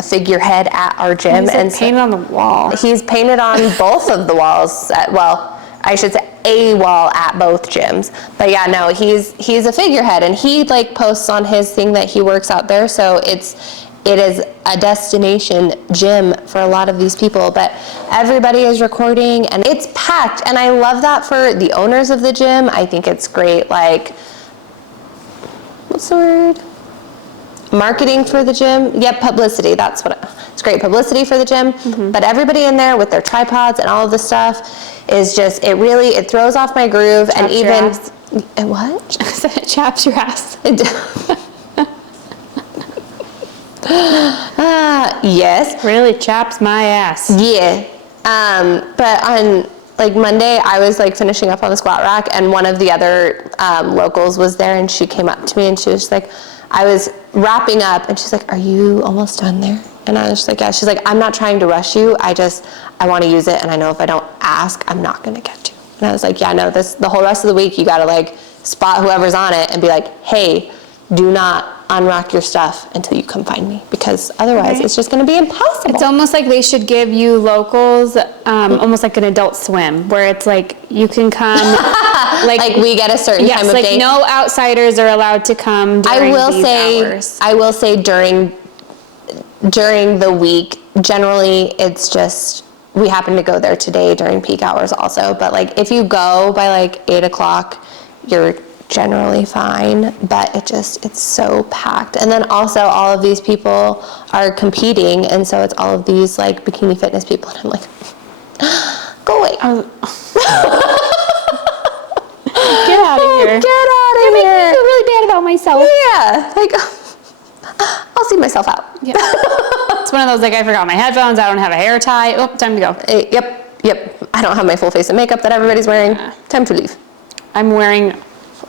figurehead at our gym. He's like painted on the wall. He's painted on both of the walls, well, I should say a wall at both gyms. But yeah, no, he's a figurehead, and he like posts on his thing that he works out there, so it is a destination gym for a lot of these people, but everybody is recording and it's packed, and I love that for the owners of the gym. I think it's great, like, what's the word? Marketing for the gym. Yep, publicity, that's what it's great publicity for the gym. But everybody in there with their tripods and all of the stuff is just, it throws off my groove. Chaps and your even ass. What? It chaps your ass. Yes. Really chaps my ass. Yeah. But on like Monday, I was like finishing up on the squat rack, and one of the other locals was there, and she came up to me and she was just like, I was wrapping up, and she's like, are you almost done there? And I was just like, yeah. She's like, I'm not trying to rush you. I want to use it, and I know if I don't ask, I'm not going to get to. And I was like, yeah, no, the whole rest of the week, you got to like spot whoever's on it and be like, hey, do not unrack your stuff until you come find me, because otherwise it's just going to be impossible. It's almost like they should give you locals almost like an Adult Swim, where it's like you can come like we get a certain time of day. No outsiders are allowed to come during these hours. I will say during the week, generally it's just, we happen to go there today during peak hours also, but like if you go by like 8 o'clock, you're generally fine, but it's so packed. And then also all of these people are competing, and so it's all of these like bikini fitness people, and I'm like, go away. Get out of here. Get out of You're making here. me feel really bad about myself. Yeah, like, I'll see myself out. Yeah. It's one of those, like, I forgot my headphones, I don't have a hair tie. Oh, time to go. Yep. I don't have my full face of makeup that everybody's wearing. Time to leave. I'm wearing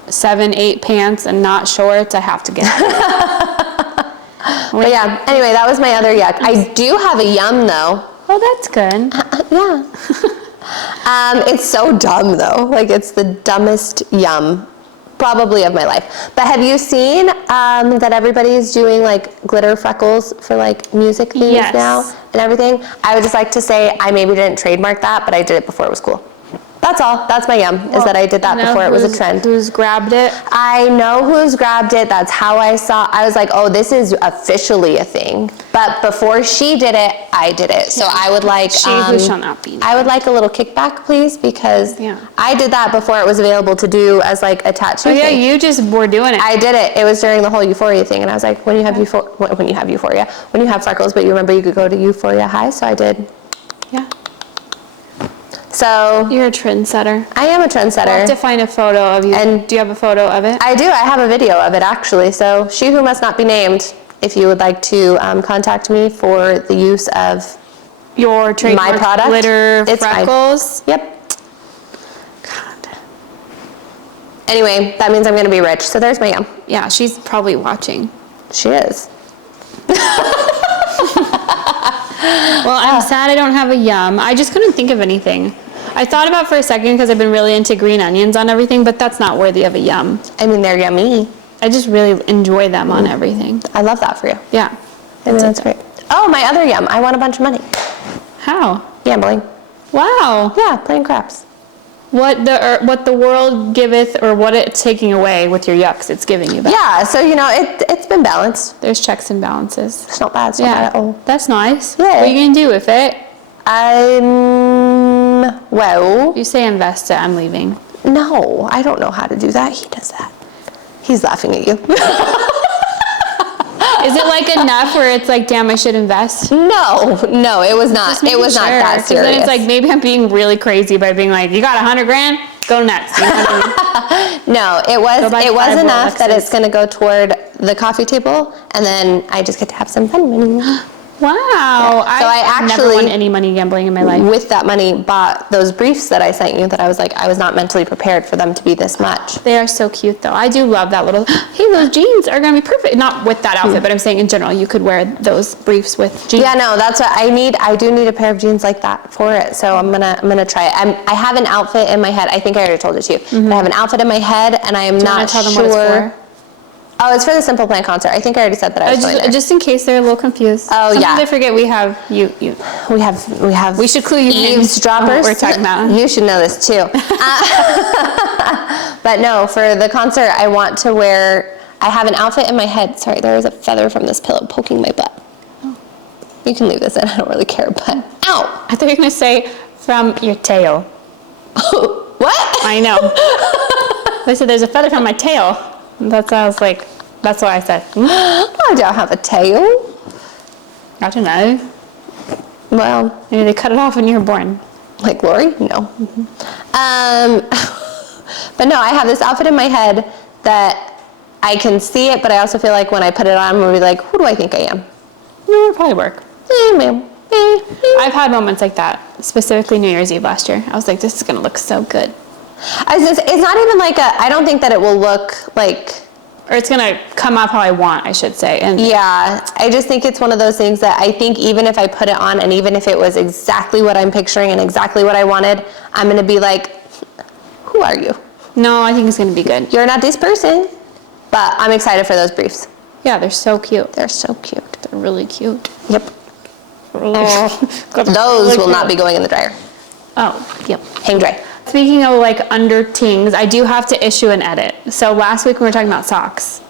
7-8 pants and not shorts. I have to get it. But yeah, anyway, that was my other yuck. I do have a yum though. Oh, that's good. Yeah. It's so dumb though. Like, it's the dumbest yum probably of my life. But have you seen that everybody's doing like glitter freckles for like music themes now and everything? I would just like to say I maybe didn't trademark that, but I did it before it was cool. That's all. That's my yum, is that I did that before it was a trend. Who's grabbed it? I know who's grabbed it. That's how I was like, oh, this is officially a thing. But before she did it, I did it. So I would like, She who shall not be named. I would like a little kickback, please, because Yeah. I did that before it was available to do as like a tattoo Oh yeah, thing. you just were doing it. I did it. It was during the whole Euphoria thing, and I was like, when you have freckles, but you remember you could go to Euphoria High, so I did. Yeah. So You're a trendsetter. I am a trendsetter. I'll have to find a photo of you. And do you have a photo of it? I do. I have a video of it actually. So she who must not be named, if you would like to contact me for the use of Your trademark my product, glitter it's fine. freckles. Yep. God. Anyway, that means I'm going to be rich. So there's my yum. Yeah, she's probably watching. She is. Well, I'm sad I don't have a yum. I just couldn't think of anything. I thought about for a second because I've been really into green onions on everything, but that's not worthy of a yum. I mean, they're yummy. I just really enjoy them on everything. I love that for you. Yeah. I mean, that's great. Oh, my other yum. I won a bunch of money. How? Gambling. Wow. Yeah, playing craps. What the world giveth, or what it's taking away with your yucks, it's giving you back. Yeah, so, it's been balanced. There's checks and balances. It's not bad. It's not bad at all. That's nice. Yeah. What are you gonna do with it? Well, If you say invest it, I'm leaving. no, I don't know how to do that. He does that. He's laughing at you. Is it like enough where it's like, damn, I should invest? No, it was not. Just It was not making that sure, 'cause serious. then it's like, maybe I'm being really crazy by being like, you got 100 grand? Go nuts. You know what I mean? No, it was buy 5 enough that Rolexes. it's going to go toward the coffee table, and then I just get to have some fun money. Wow. So I I've never actually- won any money gambling in my life. With that money, bought those briefs that I sent you that I was like, I was not mentally prepared for them to be this much. They are so cute, though. I do love that little, hey, those jeans are going to be perfect. Not with that outfit, but I'm saying in general, you could wear those briefs with jeans. Yeah, no, that's what I need. I do need a pair of jeans like that for it. So I'm gonna try it. I have an outfit in my head. I think I already told it to you. But I have an outfit in my head, and I am Do you wanna not tell them sure. what it's for? Oh, it's for the Simple Plan concert. I think I already said that I was going there. Just in case they're a little confused. Oh, Sometimes yeah. they forget we have you. We have. We should clue you in eavesdroppers. on what we're talking about. You should know this too. But no, for the concert, I want to wear. I have an outfit in my head. Sorry, there was a feather from this pillow poking my butt. You can leave this in. I don't really care. But ow! I thought you were going to say from your tail. What? I know. They said there's a feather from my tail. That's why I was like, that's why I said, I don't have a tail. I don't know. Well, Maybe they cut it off when you were born. like Lori? No. But no, I have this outfit in my head that I can see it, but I also feel like when I put it on, I'm gonna be like, who do I think I am? No, it'll probably work. Ma'am. I've had moments like that, specifically New Year's Eve last year. I was like, this is going to look so good. It's not even like I don't think that it will look like, Or it's going to come up how I want, I should say. And yeah, I just think it's one of those things that I think even if I put it on and even if it was exactly what I'm picturing and exactly what I wanted, I'm going to be like, who are you? no, I think it's going to be good. You're not this person. But I'm excited for those briefs. Yeah, they're so cute. They're so cute. They're really cute. Yep. Those will not be going in the dryer. Oh, yep. Hang dry. Speaking of like under tings, I do have to issue an edit. So last week we were talking about socks.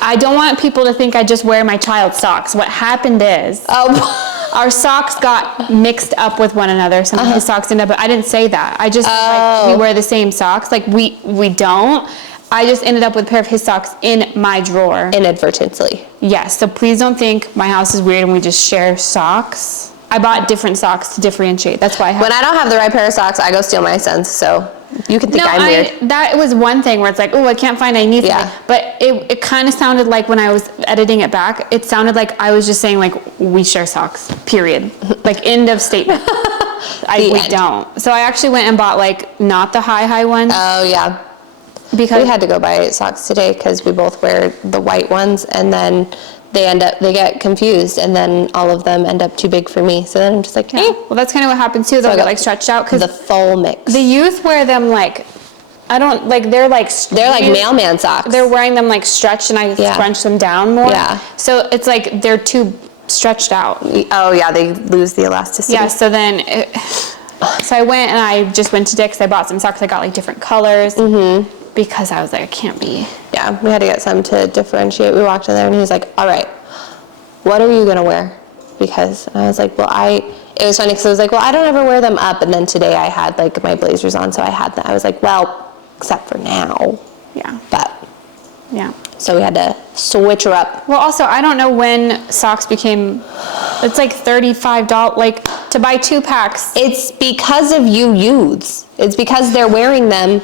I don't want people to think I just wear my child's socks. What happened is our socks got mixed up with one another. Some of his socks ended up, but I didn't say that. I just said, like, we wear the same socks. Like we don't. I just ended up with a pair of his socks in my drawer. Inadvertently. Yes, so please don't think my house is weird and we just share socks. I bought different socks to differentiate. That's why I have. When I don't have the right pair of socks, I go steal my son's. So you can think I'm weird. That was one thing where it's like, oh, I can't find, I need something. Yeah. But it kind of sounded like when I was editing it back, it sounded like I was just saying like, we share socks, period. Like end of statement. We end. don't. So I actually went and bought like not the high ones. Oh, yeah. Because We had to go buy socks today because we both wear the white ones and then they get confused and then all of them end up too big for me. So then I'm just like, hey. well, that's kind of what happened too. They'll I get got like stretched out The because full mix. the youth wear them like, they're like mailman socks. They're wearing them like stretched and I Yeah. scrunch them down more. Yeah. So it's like they're too stretched out. Oh, yeah, they lose the elasticity. Yeah, so then, so I went and I just went to Dick's. I bought some socks. I got like different colors because I was like, I can't be. Yeah, we had to get some to differentiate. We walked in there and he was like, all right, what are you going to wear? Because I was like, it was funny because I was like, well, I don't ever wear them up. And then today I had like my blazers on, so I had them. I was like, well, except for now. Yeah. But, Yeah. so we had to switch her up. Well, also, I don't know when socks became, it's like $35, like to buy 2 packs. It's because of you youths. It's because they're wearing them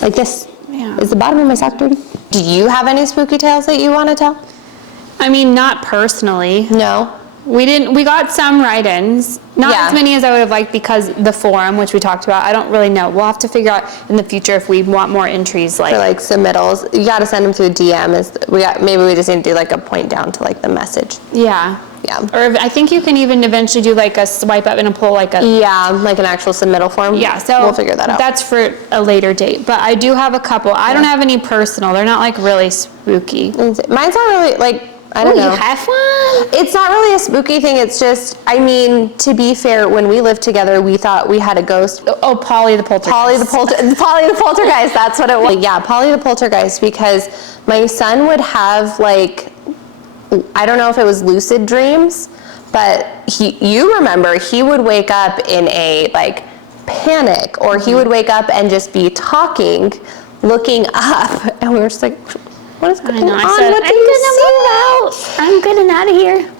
like this. Yeah. Is the bottom of my sock dirty? Do you have any spooky tales that you want to tell? I mean, not personally. No. We got some write-ins. Not Yeah. as many as I would have liked because the forum, which we talked about, I don't really know. We'll have to figure out in the future if we want more entries For like submittals, you got to send them through DM. Maybe we just need to do like a point down to like the message. Yeah. Yeah. Or I think you can even eventually do like a swipe up and a pull like a. Yeah, like an actual submittal form. Yeah, so we'll figure that out. That's for a later date. But I do have a couple. I don't have any personal. They're not like really spooky. Mine's not really like, I don't know. You have one? It's not really a spooky thing. It's just, I mean, to be fair, when we lived together, we thought we had a ghost. Oh, Polly the Poltergeist. Polly the Poltergeist, that's what it was. Yeah, Polly the Poltergeist, because my son would have like, I don't know if it was lucid dreams, but you remember, he would wake up in a like panic, or he would wake up and just be talking, looking up, and we were just like, what is going on? I said, What do you see? I'm getting out of here.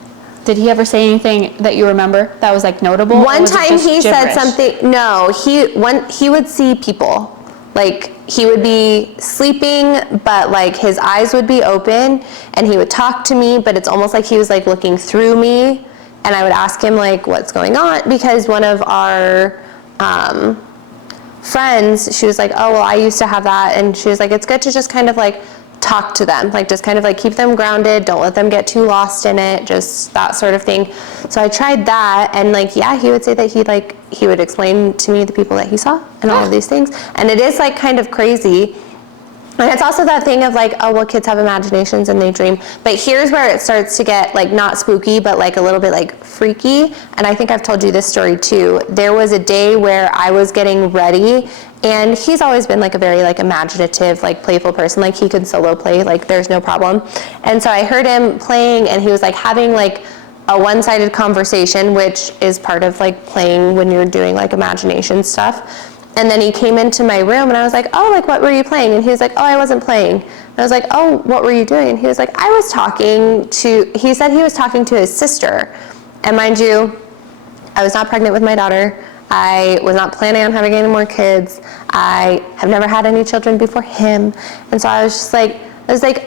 Did he ever say anything that you remember that was like notable? One time he said something. No, he would see people, like he would be sleeping, but like his eyes would be open and he would talk to me, but it's almost like he was like looking through me, and I would ask him like what's going on, because one of our friends, she was like, oh well, I used to have that, and she was like, it's good to just kind of like talk to them, like just kind of like keep them grounded, don't let them get too lost in it, just that sort of thing. So I tried that, and like, yeah, he would say that he would explain to me the people that he saw and all of these things, and it is like kind of crazy. And it's also that thing of like, oh, well, kids have imaginations and they dream. But here's where it starts to get like not spooky, but like a little bit like freaky. And I think I've told you this story too. There was a day where I was getting ready, and he's always been like a very like imaginative, like playful person. Like he could solo play, like there's no problem. And so I heard him playing, and he was like having like a one-sided conversation, which is part of like playing when you're doing like imagination stuff. And then he came into my room, and I was like, oh, like, what were you playing? And he was like, oh, I wasn't playing. And I was like, oh, what were you doing? And he was like, he said he was talking to his sister. And mind you, I was not pregnant with my daughter. I was not planning on having any more kids. I have never had any children before him. And so I was like,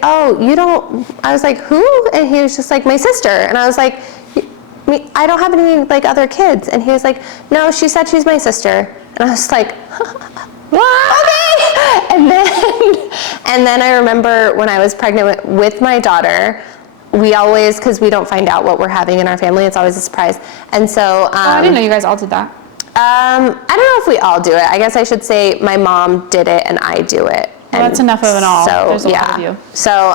oh, you don't, I was like, who? And he was just like, my sister. And I was like, I don't have any like other kids. And he was like, no, she said she's my sister. And I was like, okay. And then I remember when I was pregnant with my daughter, we always, because we don't find out what we're having in our family, it's always a surprise. And so I didn't know you guys all did that. I don't know if we all do it. I guess I should say my mom did it and I do it. Well, that's enough of an all. So, there's a lot of you. So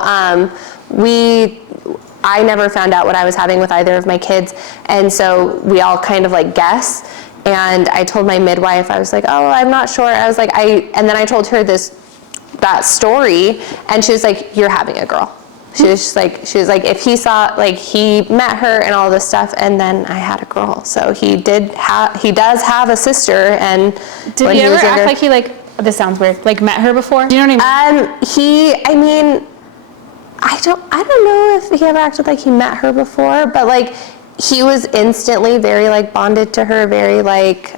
I never found out what I was having with either of my kids, and so we all kind of like guess. And I told my midwife, I was like, oh, I'm not sure. I was like, and then I told her that story, and she was like, you're having a girl. She was like, if he saw, like, he met her and all this stuff, and then I had a girl. So he does have a sister, and did he ever act like he, like, this sounds weird, like met her before? Do you know what I mean? I don't know if he ever acted like he met her before, but like, he was instantly very like bonded to her, very like,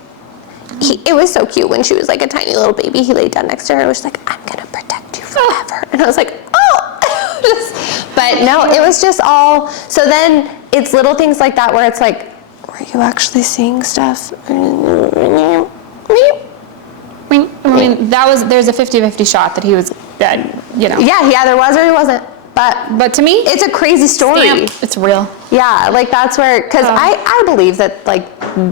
it was so cute when she was like a tiny little baby. He laid down next to her and was like, I'm gonna protect you forever. And I was like, oh. But no, it was just all, so then it's little things like that where it's like, were you actually seeing stuff? I mean, there's a 50-50 shot that he was dead, you know. Yeah, there was or he wasn't. But to me, it's a crazy story. It's real. Yeah, like that's where, because I believe that like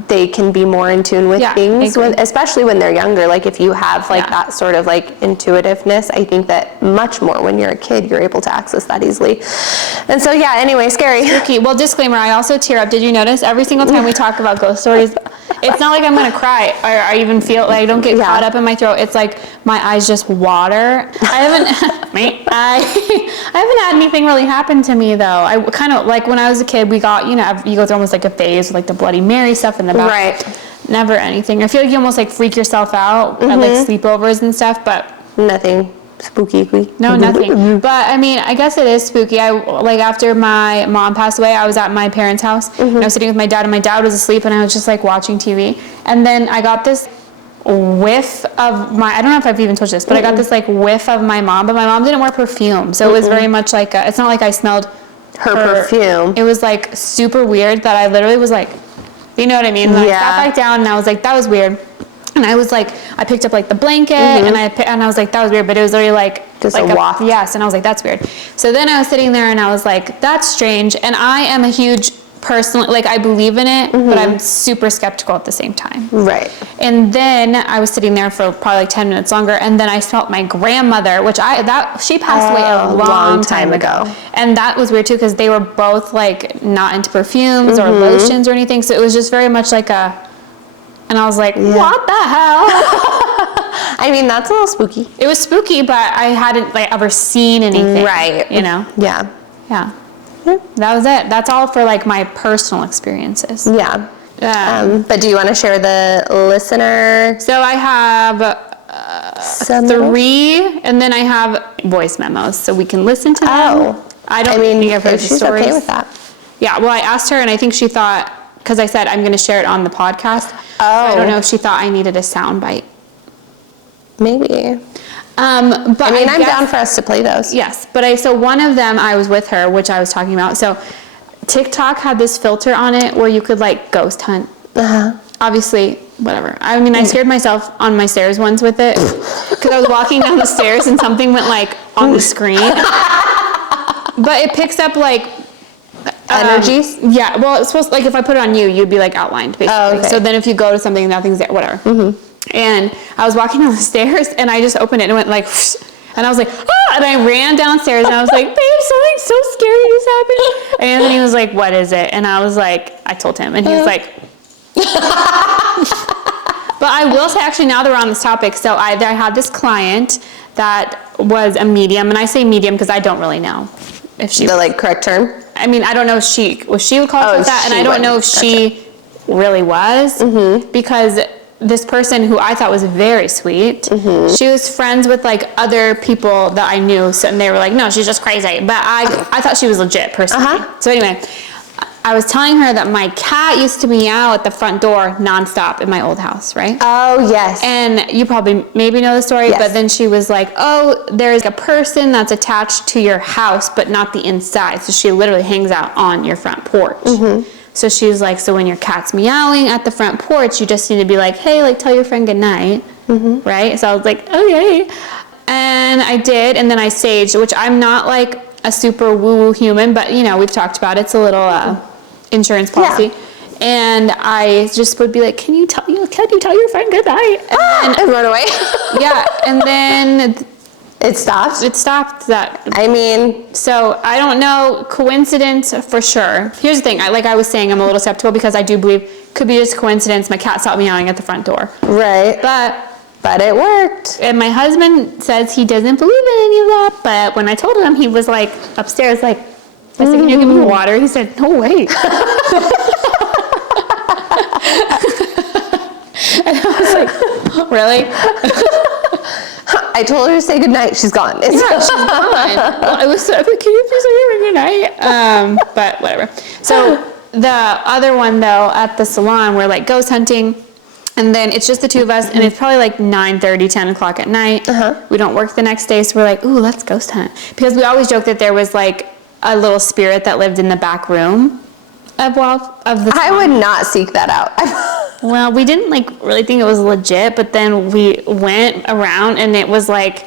they can be more in tune with things, especially when they're younger. Like if you have like that sort of like intuitiveness, I think that much more when you're a kid, you're able to access that easily. And so yeah, anyway, scary. Spooky. Well, disclaimer, I also tear up. Did you notice every single time we talk about ghost stories, it's not like I'm gonna cry or I even feel like I don't get caught up in my throat. It's like my eyes just water. I haven't had anything really happen to me though. I kind of like when I was a kid, we got, you know, you go through almost like a phase with like the Bloody Mary stuff in the back. Right. Never anything. I feel like you almost like freak yourself out at like sleepovers and stuff, but nothing spooky. No, nothing. But I mean, I guess it is spooky. Like after my mom passed away, I was at my parents' house and I was sitting with my dad, and my dad was asleep, and I was just like watching TV. And then I got this whiff of I don't know if I've even told you this, but I got this like whiff of my mom, but my mom didn't wear perfume. So it was very much like, it's not like I smelled her perfume. It was like super weird that I literally was like, you know what I mean? And I sat back down and I was like, that was weird. And I was like, I picked up like the blanket and I was like, that was weird, but it was literally like just like a waft. Yes, and I was like, that's weird. So then I was sitting there and I was like, that's strange. And I am a huge person, like I believe in it, but I'm super skeptical at the same time. Right. And then I was sitting there for probably like 10 minutes longer, and then I felt my grandmother, which she passed away a long time ago. And that was weird too, because they were both like not into perfumes or lotions or anything. So it was just very much like and I was like, what the hell? I mean, that's a little spooky. It was spooky, but I hadn't like ever seen anything. Right. You know? Yeah. Yeah. That was it. That's all for like my personal experiences. Yeah. But do you want to share the listener? So I have 3, and then I have voice memos, so we can listen to them. Oh. I think I've heard the she's stories. okay with that. Yeah. Well, I asked her, and I think she thought, because I said I'm going to share it on the podcast. Oh. So I don't know if she thought I needed a sound bite. Maybe. But I mean, I'm guess- down for us to play those. Yes, but so one of them I was with her, which I was talking about. So TikTok had this filter on it where you could like ghost hunt. Obviously, whatever. I mean, I scared myself on my stairs once with it because I was walking down the stairs and something went like on the screen. But it picks up like Energies? Yeah, well, it's supposed like if I put it on you, you'd be like outlined basically. Oh, okay. So then if you go to something, nothing's there, whatever. And I was walking down the stairs and I just opened it and it went like, and I was like, ah! And I ran downstairs and I was like, babe, something so scary just happened. And Anthony was like, what is it? And I was like, I told him, and he was like, but I will say, actually, now that we're on this topic, so I had this client that was a medium, and I say medium because I don't really know if she. The like correct term? I mean, I don't know if she would call herself that, and she I don't would. know if she really was, because this person who I thought was very sweet, she was friends with like other people that I knew, so, and they were like, no, she's just crazy, but I thought she was legit personally. So anyway, I was telling her that my cat used to meow at the front door nonstop in my old house, right? Oh, yes. And you probably maybe know the story, Yes. but then she was like, oh, there's a person that's attached to your house, but not the inside. So she literally hangs out on your front porch. So she was like, so when your cat's meowing at the front porch, you just need to be like, hey, like tell your friend good night, right? So I was like, okay. And I did, and then I saged, which I'm not like a super woo-woo human, but you know, we've talked about it. It's a little insurance policy. And I just would be like, can you tell your friend good night? And run away. Yeah, and then It stopped? it stopped that. I mean, So I don't know, coincidence for sure. Here's the thing, like I was saying, I'm a little skeptical because I do believe could be just coincidence. My cat stopped meowing at the front door. right. But it worked. And my husband says he doesn't believe in any of that, but when I told him, he was like upstairs, like, I said, can you give me water? He said, no way. And I was like, really? I told her to say goodnight. She's gone. Yeah, she's gone. Well, I was like, can you please say good night? But whatever. So the other one though, at the salon, we're like ghost hunting. And then it's just the two of us, and it's probably like 9:30, 10 o'clock at night. We don't work the next day, so we're like, ooh, let's ghost hunt. Because we always joke that there was like a little spirit that lived in the back room of the I would not seek that out. Well, we didn't like really think it was legit, but then we went around and it was like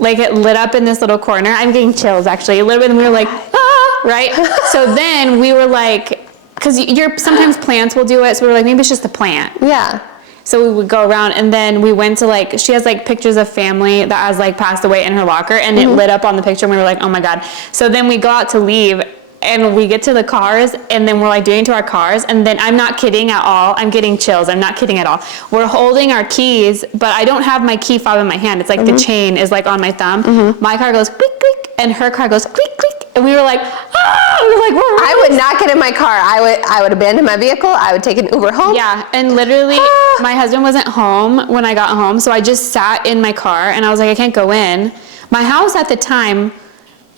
it lit up in this little corner. I'm getting chills actually a little bit, and we were like, ah, right? So then we were like, because sometimes plants will do it, so we were like, maybe it's just a plant. Yeah. So we would go around, and then we went to like, she has like pictures of family that has like passed away in her locker, and it lit up on the picture, and we were like, oh my God. So then we go out to leave, and we get to the cars, and then we're like doing to our cars, and then I'm not kidding at all. I'm getting chills. I'm not kidding at all. We're holding our keys, but I don't have my key fob in my hand. It's like the chain is like on my thumb. My car goes click, click, and her car goes click, click. And we were like, ah! We were like, we're I would not get in my car. I would abandon my vehicle. I would take an Uber home. Yeah, and literally, my husband wasn't home when I got home, so I just sat in my car, and I was like, I can't go in. My house at the time,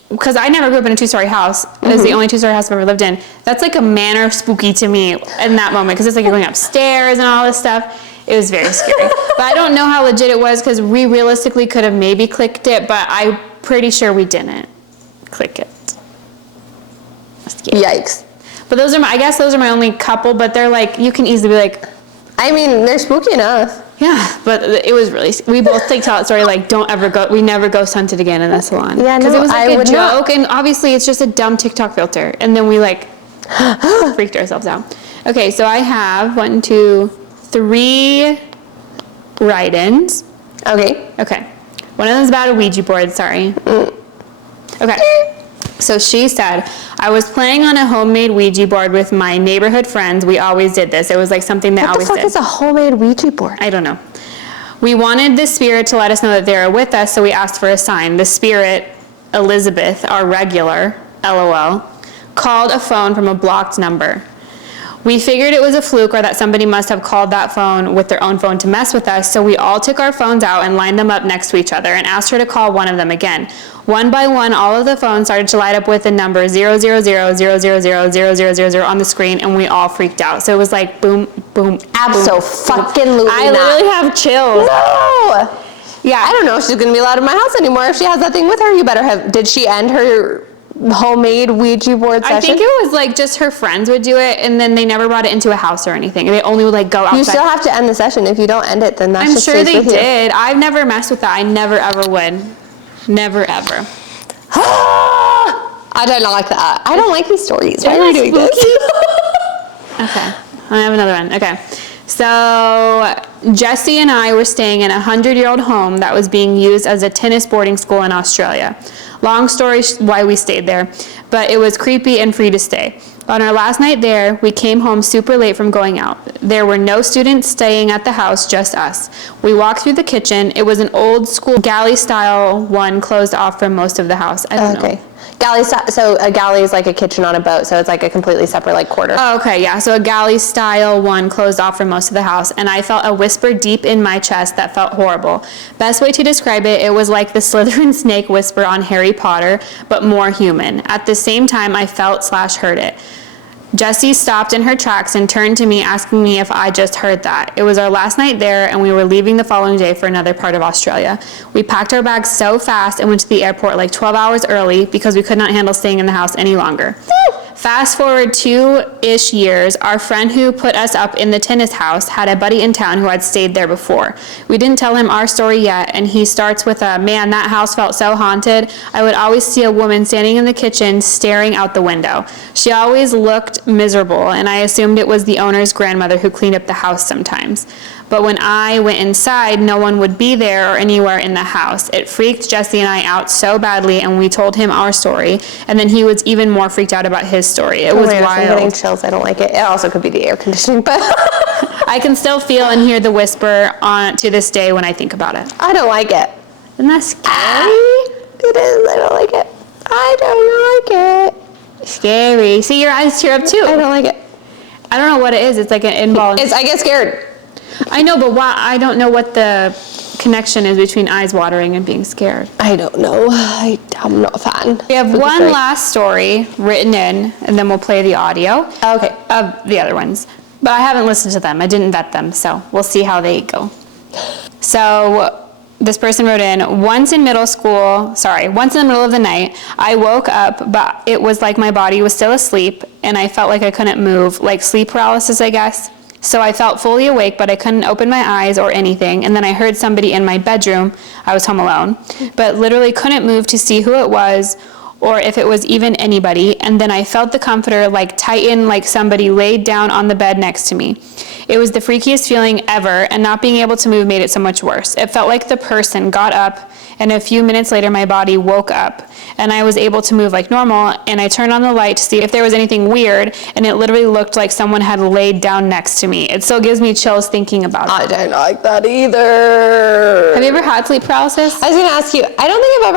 because I never grew up in a two-story house, it was the only two-story house I've ever lived in, that's like a manor spooky to me in that moment, because it's like you're going upstairs and all this stuff. It was very scary. But I don't know how legit it was, because we realistically could have maybe clicked it, but I'm pretty sure we didn't click it. Yikes. But I guess those are my only couple, but they're like, you can easily be like, I mean, they're spooky enough. yeah, but it was really, we both tell that story, like, we never ghost hunted again in that salon. Yeah, Because no, it was like I a would joke, not. and obviously it's just a dumb TikTok filter. And then we like, freaked ourselves out. Okay, so I have 1, 2, 3 write-ins. Okay. Okay. One of them is about a Ouija board, sorry. Okay. So she said, I was playing on a homemade Ouija board with my neighborhood friends. We always did this. It was like something they What the always fuck did. is a homemade Ouija board? I don't know. We wanted the spirit to let us know that they are with us, so we asked for a sign. The spirit, Elizabeth, our regular, LOL, called a phone from a blocked number. We figured it was a fluke or that somebody must have called that phone with their own phone to mess with us, so we all took our phones out and lined them up next to each other and asked her to call one of them again. One by one, all of the phones started to light up with the number 000000000 on the screen, and we all freaked out. So it was like boom, boom, Abso-fucking-lutely I literally have chills. No! Yeah. I don't know if she's going to be allowed in my house anymore. If she has that thing with her, you better have... Did she end her homemade Ouija board session? I think it was like just her friends would do it, and then they never brought it into a house or anything. They only would like go outside. You still have to end the session. If you don't end it, then that's just I'm sure they stays with you. did. I've never messed with that. I never ever would. Never ever. I don't like that. I don't like these stories. Why are we doing this? Okay, I have another one. Okay, so Jesse and I were staying in a 100-year-old home that was being used as a tennis boarding school in Australia. Long story why we stayed there, but it was creepy and free to stay. On our last night there, we came home super late from going out. There were no students staying at the house, just us. We walked through the kitchen. It was an old school galley style one closed off from most of the house. I don't know. Galley style, so a galley is like a kitchen on a boat, so it's like a completely separate like quarter. Oh, okay, yeah. So a galley style one closed off from most of the house, and I felt a whisper deep in my chest that felt horrible. Best way to describe it, it was like the Slytherin snake whisper on Harry Potter, but more human. At the same time, I felt/heard it. Jessie stopped in her tracks and turned to me asking me if I just heard that. It was our last night there and we were leaving the following day for another part of Australia. We packed our bags so fast and went to the airport like 12 hours early because we could not handle staying in the house any longer. Fast forward 2-ish years, our friend who put us up in the tennis house had a buddy in town who had stayed there before. We didn't tell him our story yet, and he starts with man, that house felt so haunted. I would always see a woman standing in the kitchen staring out the window. She always looked miserable, and I assumed it was the owner's grandmother who cleaned up the house sometimes. But when I went inside, no one would be there or anywhere in the house. It freaked Jesse and I out so badly, and we told him our story, and then he was even more freaked out about his story. It was wild. I'm getting chills. I don't like it. It also could be the air conditioning, but I can still feel and hear the whisper on to this day when I think about it. I don't like it. Isn't that scary? It is. I don't like it. I don't like it. Scary. See, your eyes tear up too. I don't like it. I don't know what it is. It's like an involuntary. I get scared. I know, but why? I don't know what the connection is between eyes watering and being scared. I don't know. I'm not a fan. We have one last story written in, and then we'll play the audio. Okay. Of the other ones. But I haven't listened to them. I didn't vet them, so we'll see how they go. So this person wrote in, once in the middle of the night, I woke up, but it was like my body was still asleep, and I felt like I couldn't move, like sleep paralysis, I guess. So I felt fully awake, but I couldn't open my eyes or anything. And then I heard somebody in my bedroom. I was home alone, but literally couldn't move to see who it was or if it was even anybody. And then I felt the comforter like tighten, like somebody laid down on the bed next to me. It was the freakiest feeling ever, and not being able to move made it so much worse. It felt like the person got up, and a few minutes later my body woke up, and I was able to move like normal, and I turned on the light to see if there was anything weird, and it literally looked like someone had laid down next to me. It still gives me chills thinking about it. I don't like that either. Have you ever had sleep paralysis? I was going to ask you, I don't think I've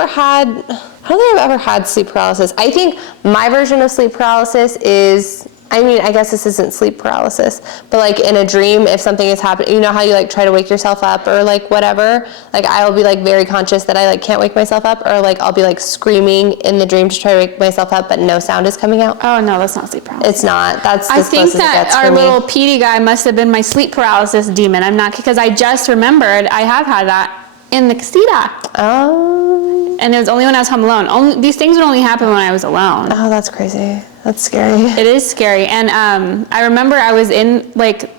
ever had sleep paralysis. I think my version of sleep paralysis is, I guess this isn't sleep paralysis, but like in a dream, if something is happening, you know how you like try to wake yourself up or like whatever, like I'll be like very conscious that I like can't wake myself up, or like I'll be like screaming in the dream to try to wake myself up, but no sound is coming out. Oh no, that's not sleep paralysis. It's not. That's I as think close as it that gets our for me. little PD guy must have been my sleep paralysis demon. I'm not, because I just remembered I have had that in the casita. Oh. And it was only when I was home alone. These things would only happen when I was alone. Oh, that's crazy. That's scary. It is scary. And I remember I was in, like,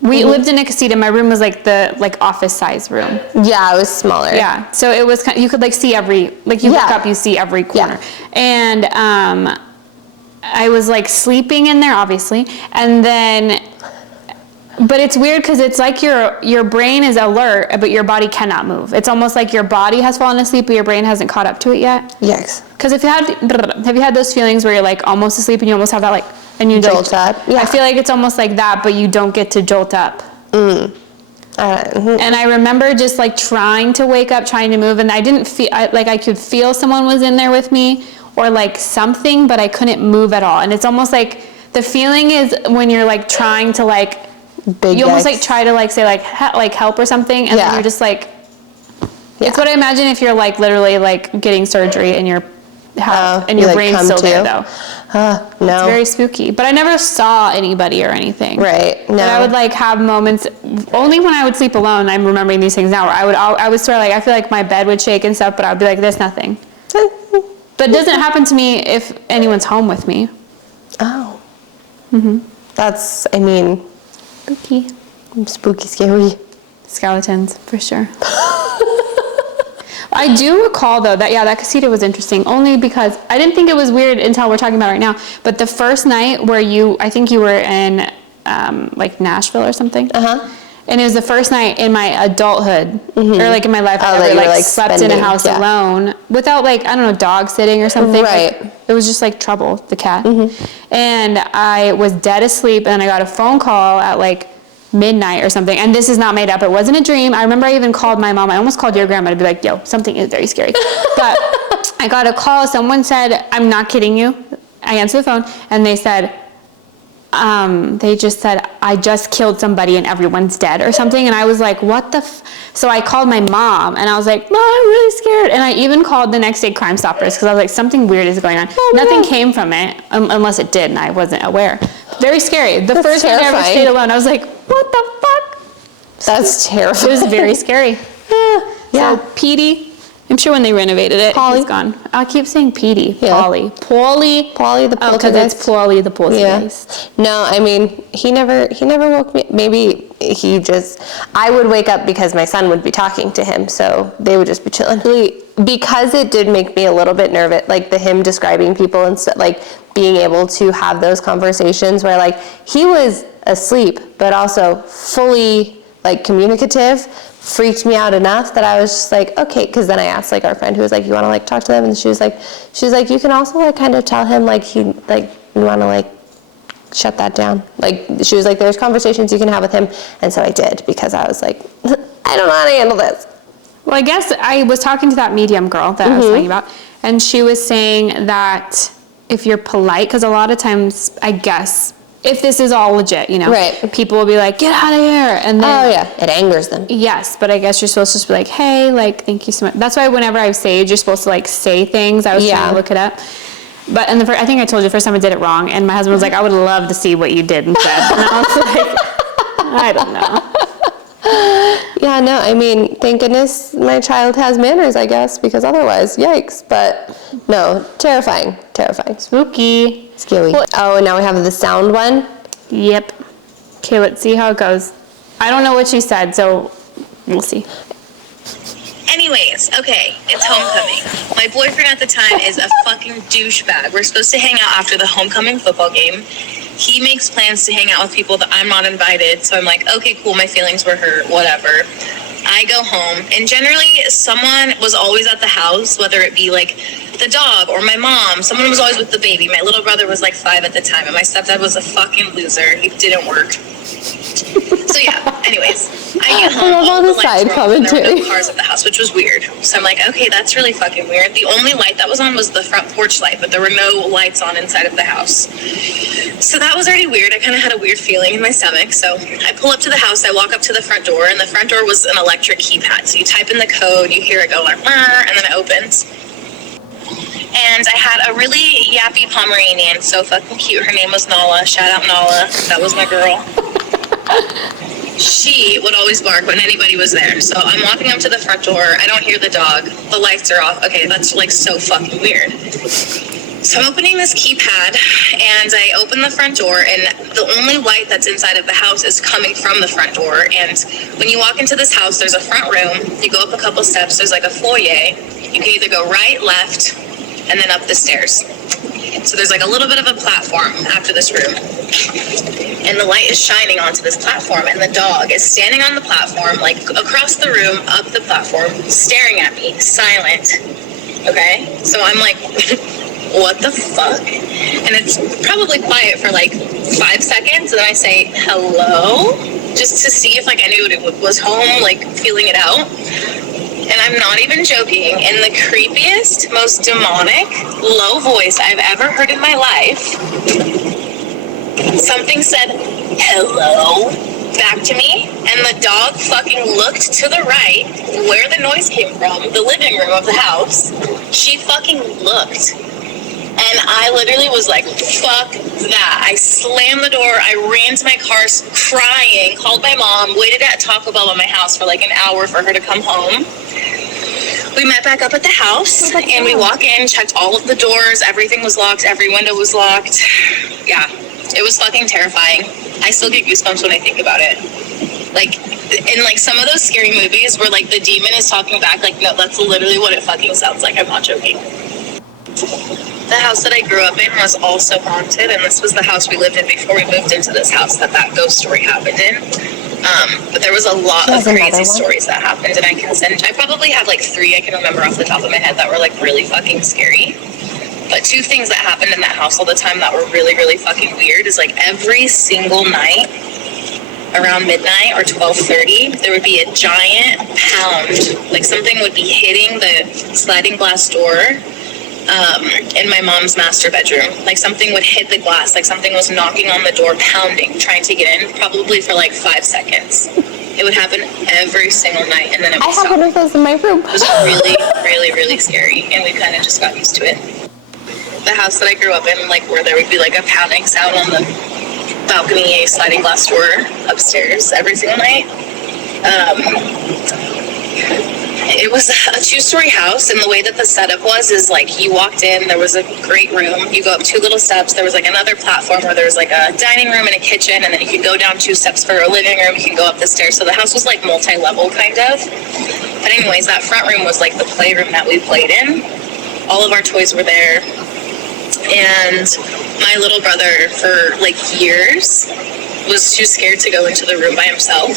we lived in a casita. My room was like the office size room. Yeah, it was smaller. Yeah. So it was, you could like see every, like you look up, you see every corner. Yeah. And I was like sleeping in there, obviously. And then, but it's weird because it's like your brain is alert, but your body cannot move. It's almost like your body has fallen asleep, but your brain hasn't caught up to it yet. Yes. Because have you had those feelings where you're like almost asleep and you almost have that like, and you jolt up? Yeah. I feel like it's almost like that, but you don't get to jolt up. And I remember just like trying to wake up, trying to move, and I didn't feel, like I could feel someone was in there with me or like something, but I couldn't move at all. And it's almost like the feeling is when you're like trying to like, you almost like try to like say like help or something, and then you're just like, it's what I imagine if you're like literally like getting surgery and you're have, and you, your like, brain's come still there, to? though. No. It's very spooky. But I never saw anybody or anything. Right. No. But I would like have moments, only when I would sleep alone, I'm remembering these things now, where I would sort of like, I feel like my bed would shake and stuff, but I'd be like, there's nothing. But it doesn't happen to me if anyone's home with me. Oh. Mm-hmm. That's, I mean, Spooky. spooky, scary. Skeletons, for sure. I do recall, though, that casita was interesting, only because I didn't think it was weird until we're talking about it right now. But the first night where I think you were in, like, Nashville or something. Uh-huh. And it was the first night in my adulthood, or like in my life, I ever like slept in a house alone without, like, I don't know, dog sitting or something. Right. Like, it was just like Trouble, the cat. And I was dead asleep, and I got a phone call at like midnight or something. And this is not made up. It wasn't a dream. I remember I even called my mom. I almost called your grandma to be like, yo, something is very scary. But I got a call. Someone said, I'm not kidding you. I answered the phone, and they said, they just said, I just killed somebody and everyone's dead or something. And I was like, what the So I called my mom, and I was like, Mom, I'm really scared. And I even called the next day Crime Stoppers, because I was like, something weird is going on. Nothing came from it, unless it did, and I wasn't aware. Very scary. The first night I ever stayed alone, I was like, what the fuck? That's terrifying. It was very scary. Yeah. So Petey, I'm sure when they renovated it, he's gone. I keep saying Petey. Yeah. Polly the poltergeist. because it's Polly the poltergeist. Yeah. No, I mean, he never woke me. Maybe I would wake up because my son would be talking to him, so they would just be chilling. Because it did make me a little bit nervous, like him describing people and stuff, like being able to have those conversations where like he was asleep, but also fully like communicative, freaked me out enough that I was just like, okay, because then I asked like our friend who was like, you want to like talk to them, and she was like, you can also like kind of tell him like you want to like shut that down. Like she was like, there's conversations you can have with him, and so I did, because I was like, I don't know how to handle this. Well, I guess I was talking to that medium girl that I was talking about, and she was saying that if you're polite, because a lot of times, I guess, if this is all legit, you know, right, people will be like, get out of here, and then, it angers them. Yes, but I guess you're supposed to just be like, hey, like, thank you so much. That's why whenever I sage, you're supposed to like say things. I was trying to look it up. But I think I told you the first time I did it wrong, and my husband was like, I would love to see what you did instead. And I was like, I don't know. Yeah, no, I mean, thank goodness my child has manners, I guess, because otherwise, yikes. But no, terrifying. Spooky. Scary. Oh, and now we have the sound one. Yep. Okay, let's see how it goes. I don't know what she said, so we'll see. Anyways, okay, it's homecoming. My boyfriend at the time is a fucking douchebag. We're supposed to hang out after the homecoming football game. He makes plans to hang out with people that I'm not invited, so I'm like, okay, cool, my feelings were hurt, whatever. I go home, and generally someone was always at the house, whether it be like the dog or my mom. Someone was always with the baby. My little brother was like 5 at the time, and my stepdad was a fucking loser. He didn't work. So yeah, anyways, I get home, all the lights were off, and there were no cars at the house, which was weird. So I'm like, okay, that's really fucking weird. The only light that was on was the front porch light, but there were no lights on inside of the house. So that was already weird. I kind of had a weird feeling in my stomach. So I pull up to the house, I walk up to the front door, and the front door was an electric keypad. So you type in the code, you hear it go like, and then it opens. And I had a really yappy Pomeranian, so fucking cute. Her name was Nala. Shout out Nala. That was my girl. She would always bark when anybody was there. So I'm walking up to the front door. I don't hear the dog. The lights are off. Okay, that's like so fucking weird. So I'm opening this keypad, and I open the front door, and the only light that's inside of the house is coming from the front door. And when you walk into this house, there's a front room. You go up a couple steps. There's like a foyer. You can either go right, left, and then up the stairs. So there's like a little bit of a platform after this room. And the light is shining onto this platform, and the dog is standing on the platform, like across the room, up the platform, staring at me, silent. Okay? So I'm like, what the fuck? And it's probably quiet for like 5 seconds, and then I say, hello? Just to see if like I knew it was home, like feeling it out. And I'm not even joking, in the creepiest, most demonic, low voice I've ever heard in my life, something said, hello, back to me, and the dog fucking looked to the right, where the noise came from, the living room of the house. She fucking looked And I literally was like, fuck that. I slammed the door. I ran to my car crying, called my mom, waited at Taco Bell at my house for like an hour for her to come home. We met back up at the house, and we walk in, checked all of the doors. Everything was locked. Every window was locked. Yeah, it was fucking terrifying. I still get goosebumps when I think about it. Like, in like some of those scary movies where like the demon is talking back, like, no, that's literally what it fucking sounds like. I'm not joking. The house that I grew up in was also haunted, and this was the house we lived in before we moved into this house that ghost story happened in. But there was a lot of crazy stories that happened, and I probably have like 3 I can remember off the top of my head that were like really fucking scary. But 2 things that happened in that house all the time that were really, really fucking weird is like every single night around midnight or 12:30, there would be a giant pound, like something would be hitting the sliding glass door in my mom's master bedroom. Like something would hit the glass, like something was knocking on the door, pounding, trying to get in, probably for like 5 seconds. It would happen every single night, and then it would stop. I have one of those in my room. It was really, really, really scary, and we kind of just got used to it. The house that I grew up in, like where there would be like a pounding sound on the balcony, a sliding glass door upstairs every single night. It was a 2-story house, and the way that the setup was is like you walked in, there was a great room, you go up 2 little steps, there was like another platform where there was like a dining room and a kitchen, and then you could go down 2 steps for a living room, you can go up the stairs. So the house was like multi-level kind of. But anyways, that front room was like the playroom that we played in. All of our toys were there. And my little brother, for like years, was too scared to go into the room by himself.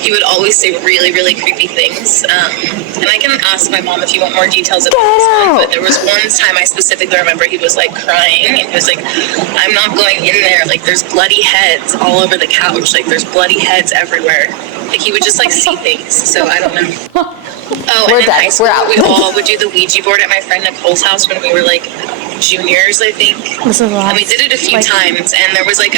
He would always say really, really creepy things. And I can ask my mom if you want more details about this one, but there was one time I specifically remember he was like crying, and he was like, I'm not going in there. Like there's bloody heads all over the couch. Like there's bloody heads everywhere. Like he would just like see things. So I don't know. Oh, and in high school, we all would do the Ouija board at my friend Nicole's house when we were like juniors, I think. And we did it a few times, and there was like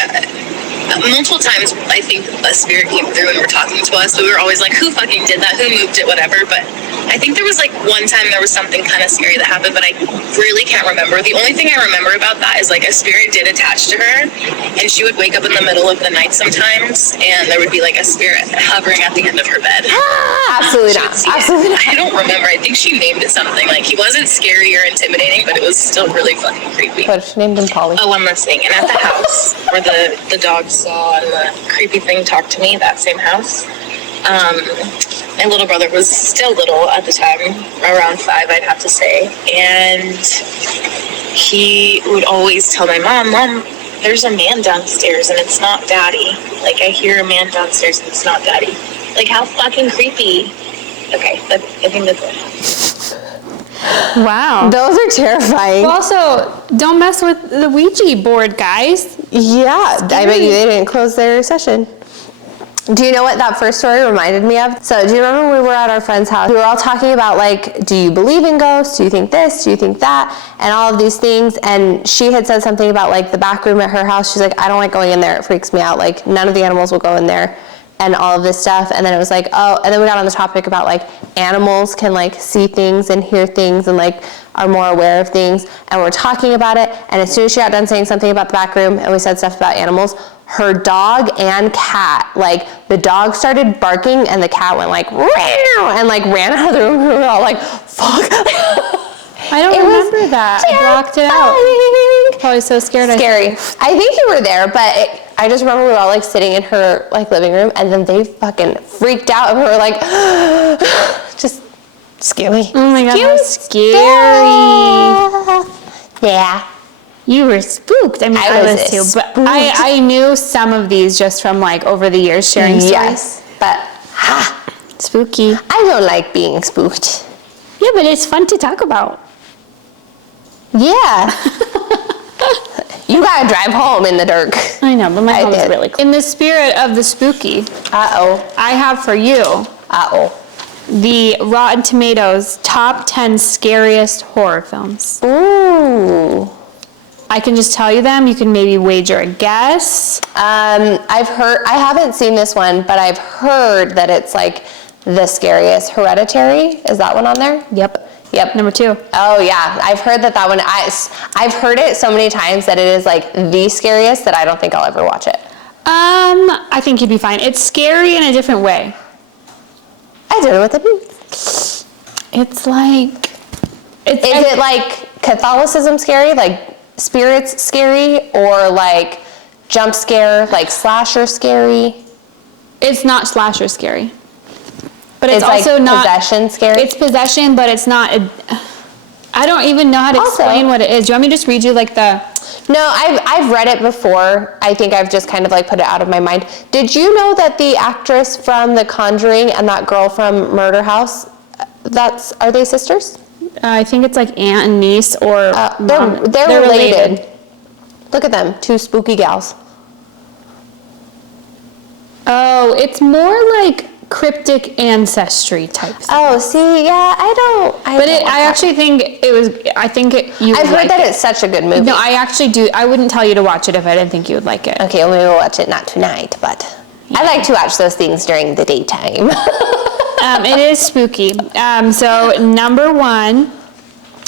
multiple times, I think a spirit came through and were talking to us, but we were always like, who fucking did that? Who moved it? Whatever. But I think there was like one time there was something kind of scary that happened, but I really can't remember. The only thing I remember about that is like a spirit did attach to her, and she would wake up in the middle of the night sometimes, and there would be like a spirit hovering at the end of her bed. Absolutely not. Absolutely not. I don't remember. I think she named it something. Like he wasn't scary or intimidating, but it was still really fucking creepy. What if she named him Polly? Oh, one last thing. And at the house where the dogs saw and the creepy thing talked to me, that same house, my little brother was still little at the time, around 5, I'd have to say, and he would always tell my mom, there's a man downstairs and it's not daddy. Like I hear a man downstairs and it's not daddy. Like how fucking creepy. Okay, I think that's it. Wow. Those are terrifying. Well, also, don't mess with the Ouija board, guys. Yeah, I bet you they didn't close their session. Do you know what that first story reminded me of? So do you remember when we were at our friend's house? We were all talking about like, do you believe in ghosts? Do you think this? Do you think that? And all of these things. And she had said something about like the back room at her house. She's like, I don't like going in there. It freaks me out. Like none of the animals will go in there and all of this stuff. And then it was like, oh, and then we got on the topic about like animals can like see things and hear things and like are more aware of things. And we're talking about it. And as soon as she got done saying something about the back room and we said stuff about animals, her dog and cat, like the dog started barking and the cat went like, meow, and like ran out of the room. We were all like, fuck. I don't remember that. I blocked it out. Probably so scared. Scary. I think you were there, but I just remember we were all like sitting in her like living room, and then they fucking freaked out, and we were like, just scary. Oh my god, that's scary. Yeah. You were spooked. I mean, I was too, but I knew some of these just from like over the years sharing stories. Yes, but spooky. I don't like being spooked. Yeah, but it's fun to talk about. Yeah. You gotta drive home in the dark. I know, but my home is really cool. In the spirit of the spooky, I have for you the Rotten Tomatoes top 10 scariest horror films. Ooh. I can just tell you them. You can maybe wager a guess. I've heard, I haven't seen this one, but I've heard that it's like the scariest. Hereditary, is that one on there? Yep. Yep. Number 2. Oh yeah, I've heard that one. I've heard it so many times that it is like the scariest that I don't think I'll ever watch it. I think you'd be fine. It's scary in a different way. I don't know what that means. It's like... Is it like Catholicism scary, like spirits scary, or like jump scare, like slasher scary? It's not slasher scary. But it's like also not... possession scary? It's possession, but it's not... I don't even know how to explain what it is. Do you want me to just read you like the... No, I've read it before. I think I've just kind of like put it out of my mind. Did you know that the actress from The Conjuring and that girl from Murder House, are they sisters? I think it's like aunt and niece or mom. They're related. Look at them, 2 spooky gals. Oh, it's more like cryptic ancestry type thing. Oh, see, yeah, I actually think it was. I've heard that it's such a good movie. No, I actually do. I wouldn't tell you to watch it if I didn't think you would like it. Okay, well, maybe we'll watch it not tonight, but I like to watch those things during the daytime. It is spooky. So number 1,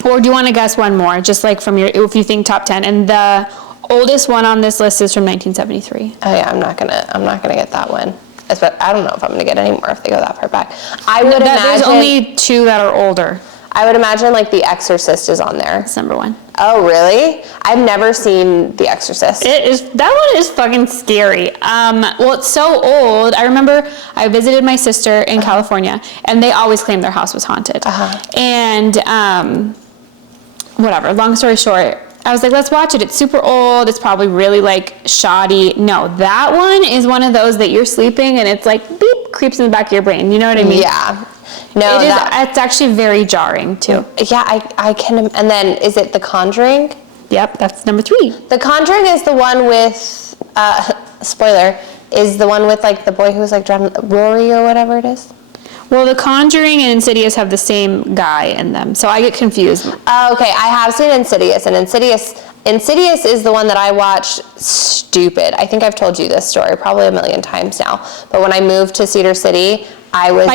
or do you want to guess one more? Just like from if you think top 10, and the oldest one on this list is from 1973. Oh yeah, I'm not gonna get that one. I don't know if I'm gonna get any more if they go that far back. I would imagine there's only 2 that are older. I would imagine like The Exorcist is on there. That's number 1. Oh really? I've never seen The Exorcist. That one is fucking scary. Well, it's so old. I remember I visited my sister in California, and they always claimed their house was haunted. And whatever. Long story short, I was like, let's watch it. It's super old. It's probably really like shoddy. No, that one is one of those that you're sleeping and it's like beep, creeps in the back of your brain. You know what I mean? Yeah. No, it's actually very jarring too. Yeah, I can. And then is it The Conjuring? Yep, that's number 3. The Conjuring is the one with, spoiler, is the one with like the boy who was like drowned, Rory or whatever it is. Well, The Conjuring and Insidious have the same guy in them, so I get confused. Oh, okay, I have seen Insidious, and Insidious is the one that I watched. Stupid. I think I've told you this story probably a million times now. But when I moved to Cedar City, I was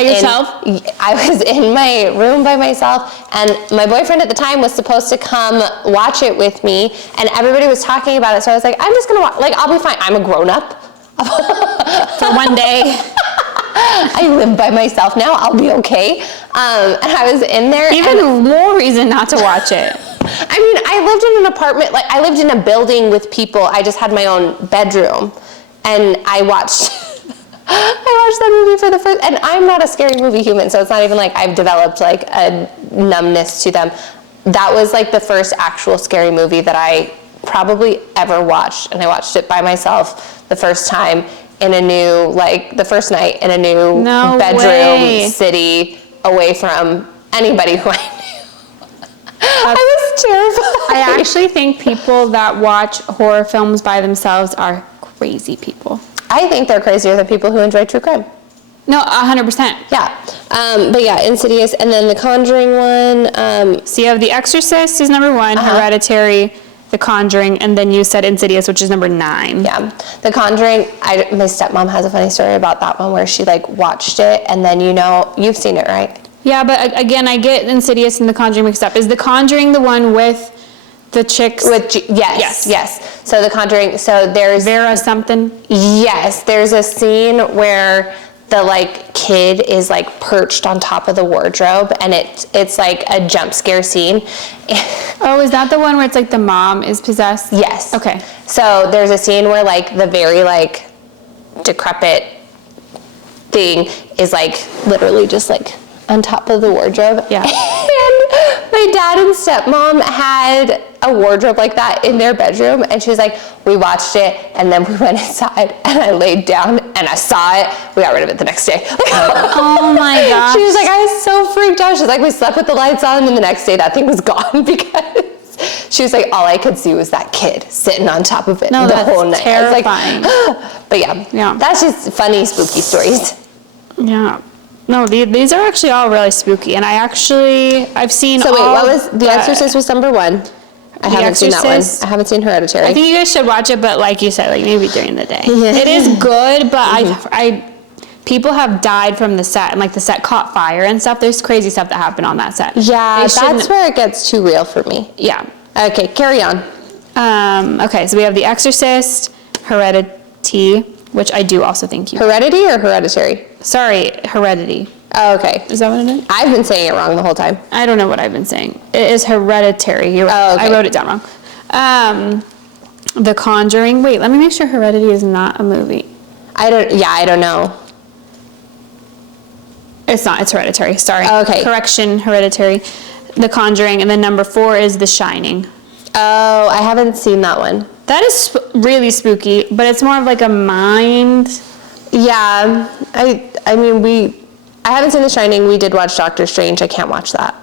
in my room by myself, and my boyfriend at the time was supposed to come watch it with me, and everybody was talking about it. So I was like, I'm just gonna watch. Like, I'll be fine. I'm a grown up. For one day. I live by myself now. I'll be okay. And I was in there. Even more reason not to watch it. I mean, I lived in an apartment. Like, I lived in a building with people. I just had my own bedroom, and I watched that movie for the first. And I'm not a scary movie human, so it's not even like I've developed like a numbness to them. That was like the first actual scary movie that I probably ever watched, and I watched it by myself the first time. The first night in a new bedroom, city, away from anybody who I knew. I was terrified. I actually think people that watch horror films by themselves are crazy people. I think they're crazier than people who enjoy true crime. No, 100%. Yeah. But yeah, Insidious, and then The Conjuring one. So you have The Exorcist is number 1, Hereditary, The Conjuring, and then you said Insidious, which is number 9. Yeah. The Conjuring, my stepmom has a funny story about that one where she like watched it, and then you've seen it, right? Yeah, but again, I get Insidious and The Conjuring mixed up. Is The Conjuring the one with the chicks? Yes. So The Conjuring, so there's... Vera something? Yes, there's a scene where the like kid is like perched on top of the wardrobe, and it's like a jump scare scene. Oh, is that the one where it's like the mom is possessed? Yes. Okay. So there's a scene where like the very like decrepit thing is like literally just like on top of the wardrobe. Yeah. And my dad and stepmom had a wardrobe like that in their bedroom, and she was like, we watched it, and then we went inside, and I laid down, and I saw it. We got rid of it the next day. Oh my gosh. She was like, I was so freaked out. She's like, we slept with the lights on, and the next day that thing was gone because she was like, all I could see was that kid sitting on top of it the whole night. Terrifying. I was like, but yeah, that's just funny, spooky stories. Yeah. No, these are actually all really spooky, and I've seen. So wait, what was The Exorcist was number 1? I haven't seen that one. I haven't seen Hereditary. I think you guys should watch it, but like you said, like maybe during the day. Yeah. It is good, but people have died from the set, and like the set caught fire and stuff. There's crazy stuff that happened on that set. Yeah, They shouldn't- that's where it gets too real for me. Yeah. Okay, carry on. Okay, so we have The Exorcist, Heredity, which I do also think you. Heredity or hereditary? Sorry, Heredity. Oh, okay. Is that what it is? I've been saying it wrong the whole time. I don't know what I've been saying. It is Hereditary. You're right. Oh, okay. I wrote it down wrong. The Conjuring. Wait, let me make sure Heredity is not a movie. I don't know. It's not. It's Hereditary. Sorry. Okay. Correction, Hereditary. The Conjuring. And then number 4 is The Shining. Oh, I haven't seen that one. That is really spooky, but it's more of like a mind. Yeah, I mean, I haven't seen The Shining. We did watch Doctor Strange. I can't watch that.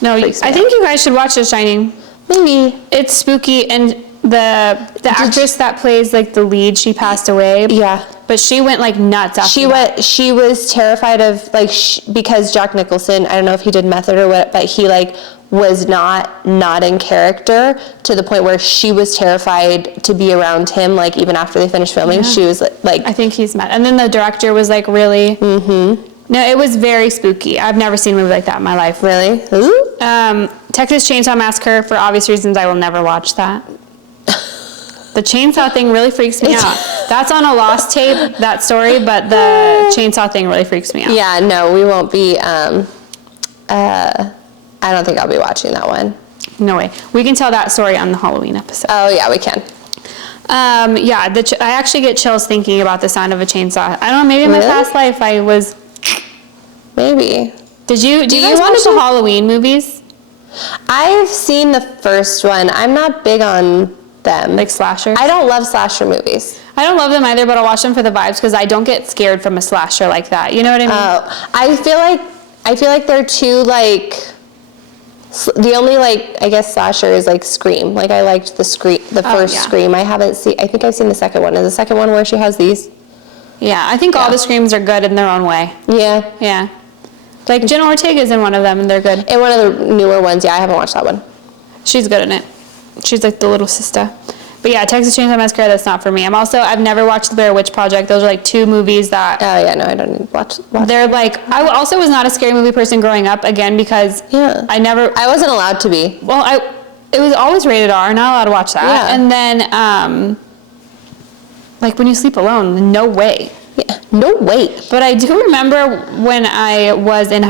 No, I Freaks me think you guys should watch The Shining. Maybe. It's spooky, and the actress that plays like the lead, she passed away. Yeah. But she went like nuts after that. She was terrified of like because Jack Nicholson. I don't know if he did method or what, but he like was not in character to the point where she was terrified to be around him. Like even after they finished filming, she was like. I think he's mad. And then the director was like really. Mm-hmm. No, it was very spooky. I've never seen a movie like that in my life. Really? Ooh. Texas Chainsaw Massacre. For obvious reasons, I will never watch that. The chainsaw thing really freaks me out. That's on a lost tape, that story, but the chainsaw thing really freaks me out. Yeah, no, we won't be. I don't think I'll be watching that one. No way. We can tell that story on the Halloween episode. Oh yeah, we can. Yeah, I actually get chills thinking about the sound of a chainsaw. I don't know, maybe in my Really? past life I was... Maybe. Do you guys wanna watch the do- Halloween movies? I've seen the first one. I'm not big on them. Like slashers? I don't love slasher movies. I don't love them either, but I'll watch them for the vibes because I don't get scared from a slasher like that. You know what I mean? Oh, I feel like they're too like. The only like I guess slasher is like Scream. Like I liked the first yeah. Scream. I think I've seen the second one. Is the second one where she has these? Yeah, I think all the Screams are good in their own way. Yeah. Yeah. Like Jenna Ortega's in one of them and they're good. And one of the newer ones. Yeah, I haven't watched that one. She's good in it. She's like the little sister. But yeah, Texas Chainsaw Massacre, that's not for me. I've never watched The Blair Witch Project. Those are like 2 movies that... Oh yeah, no, I don't need to watch. They're like... I also was not a scary movie person growing up, again, because I wasn't allowed to be. Well, it was always rated R, not allowed to watch that. Yeah. And then, like When You Sleep Alone, no way. Yeah, no way. But I do remember when I was in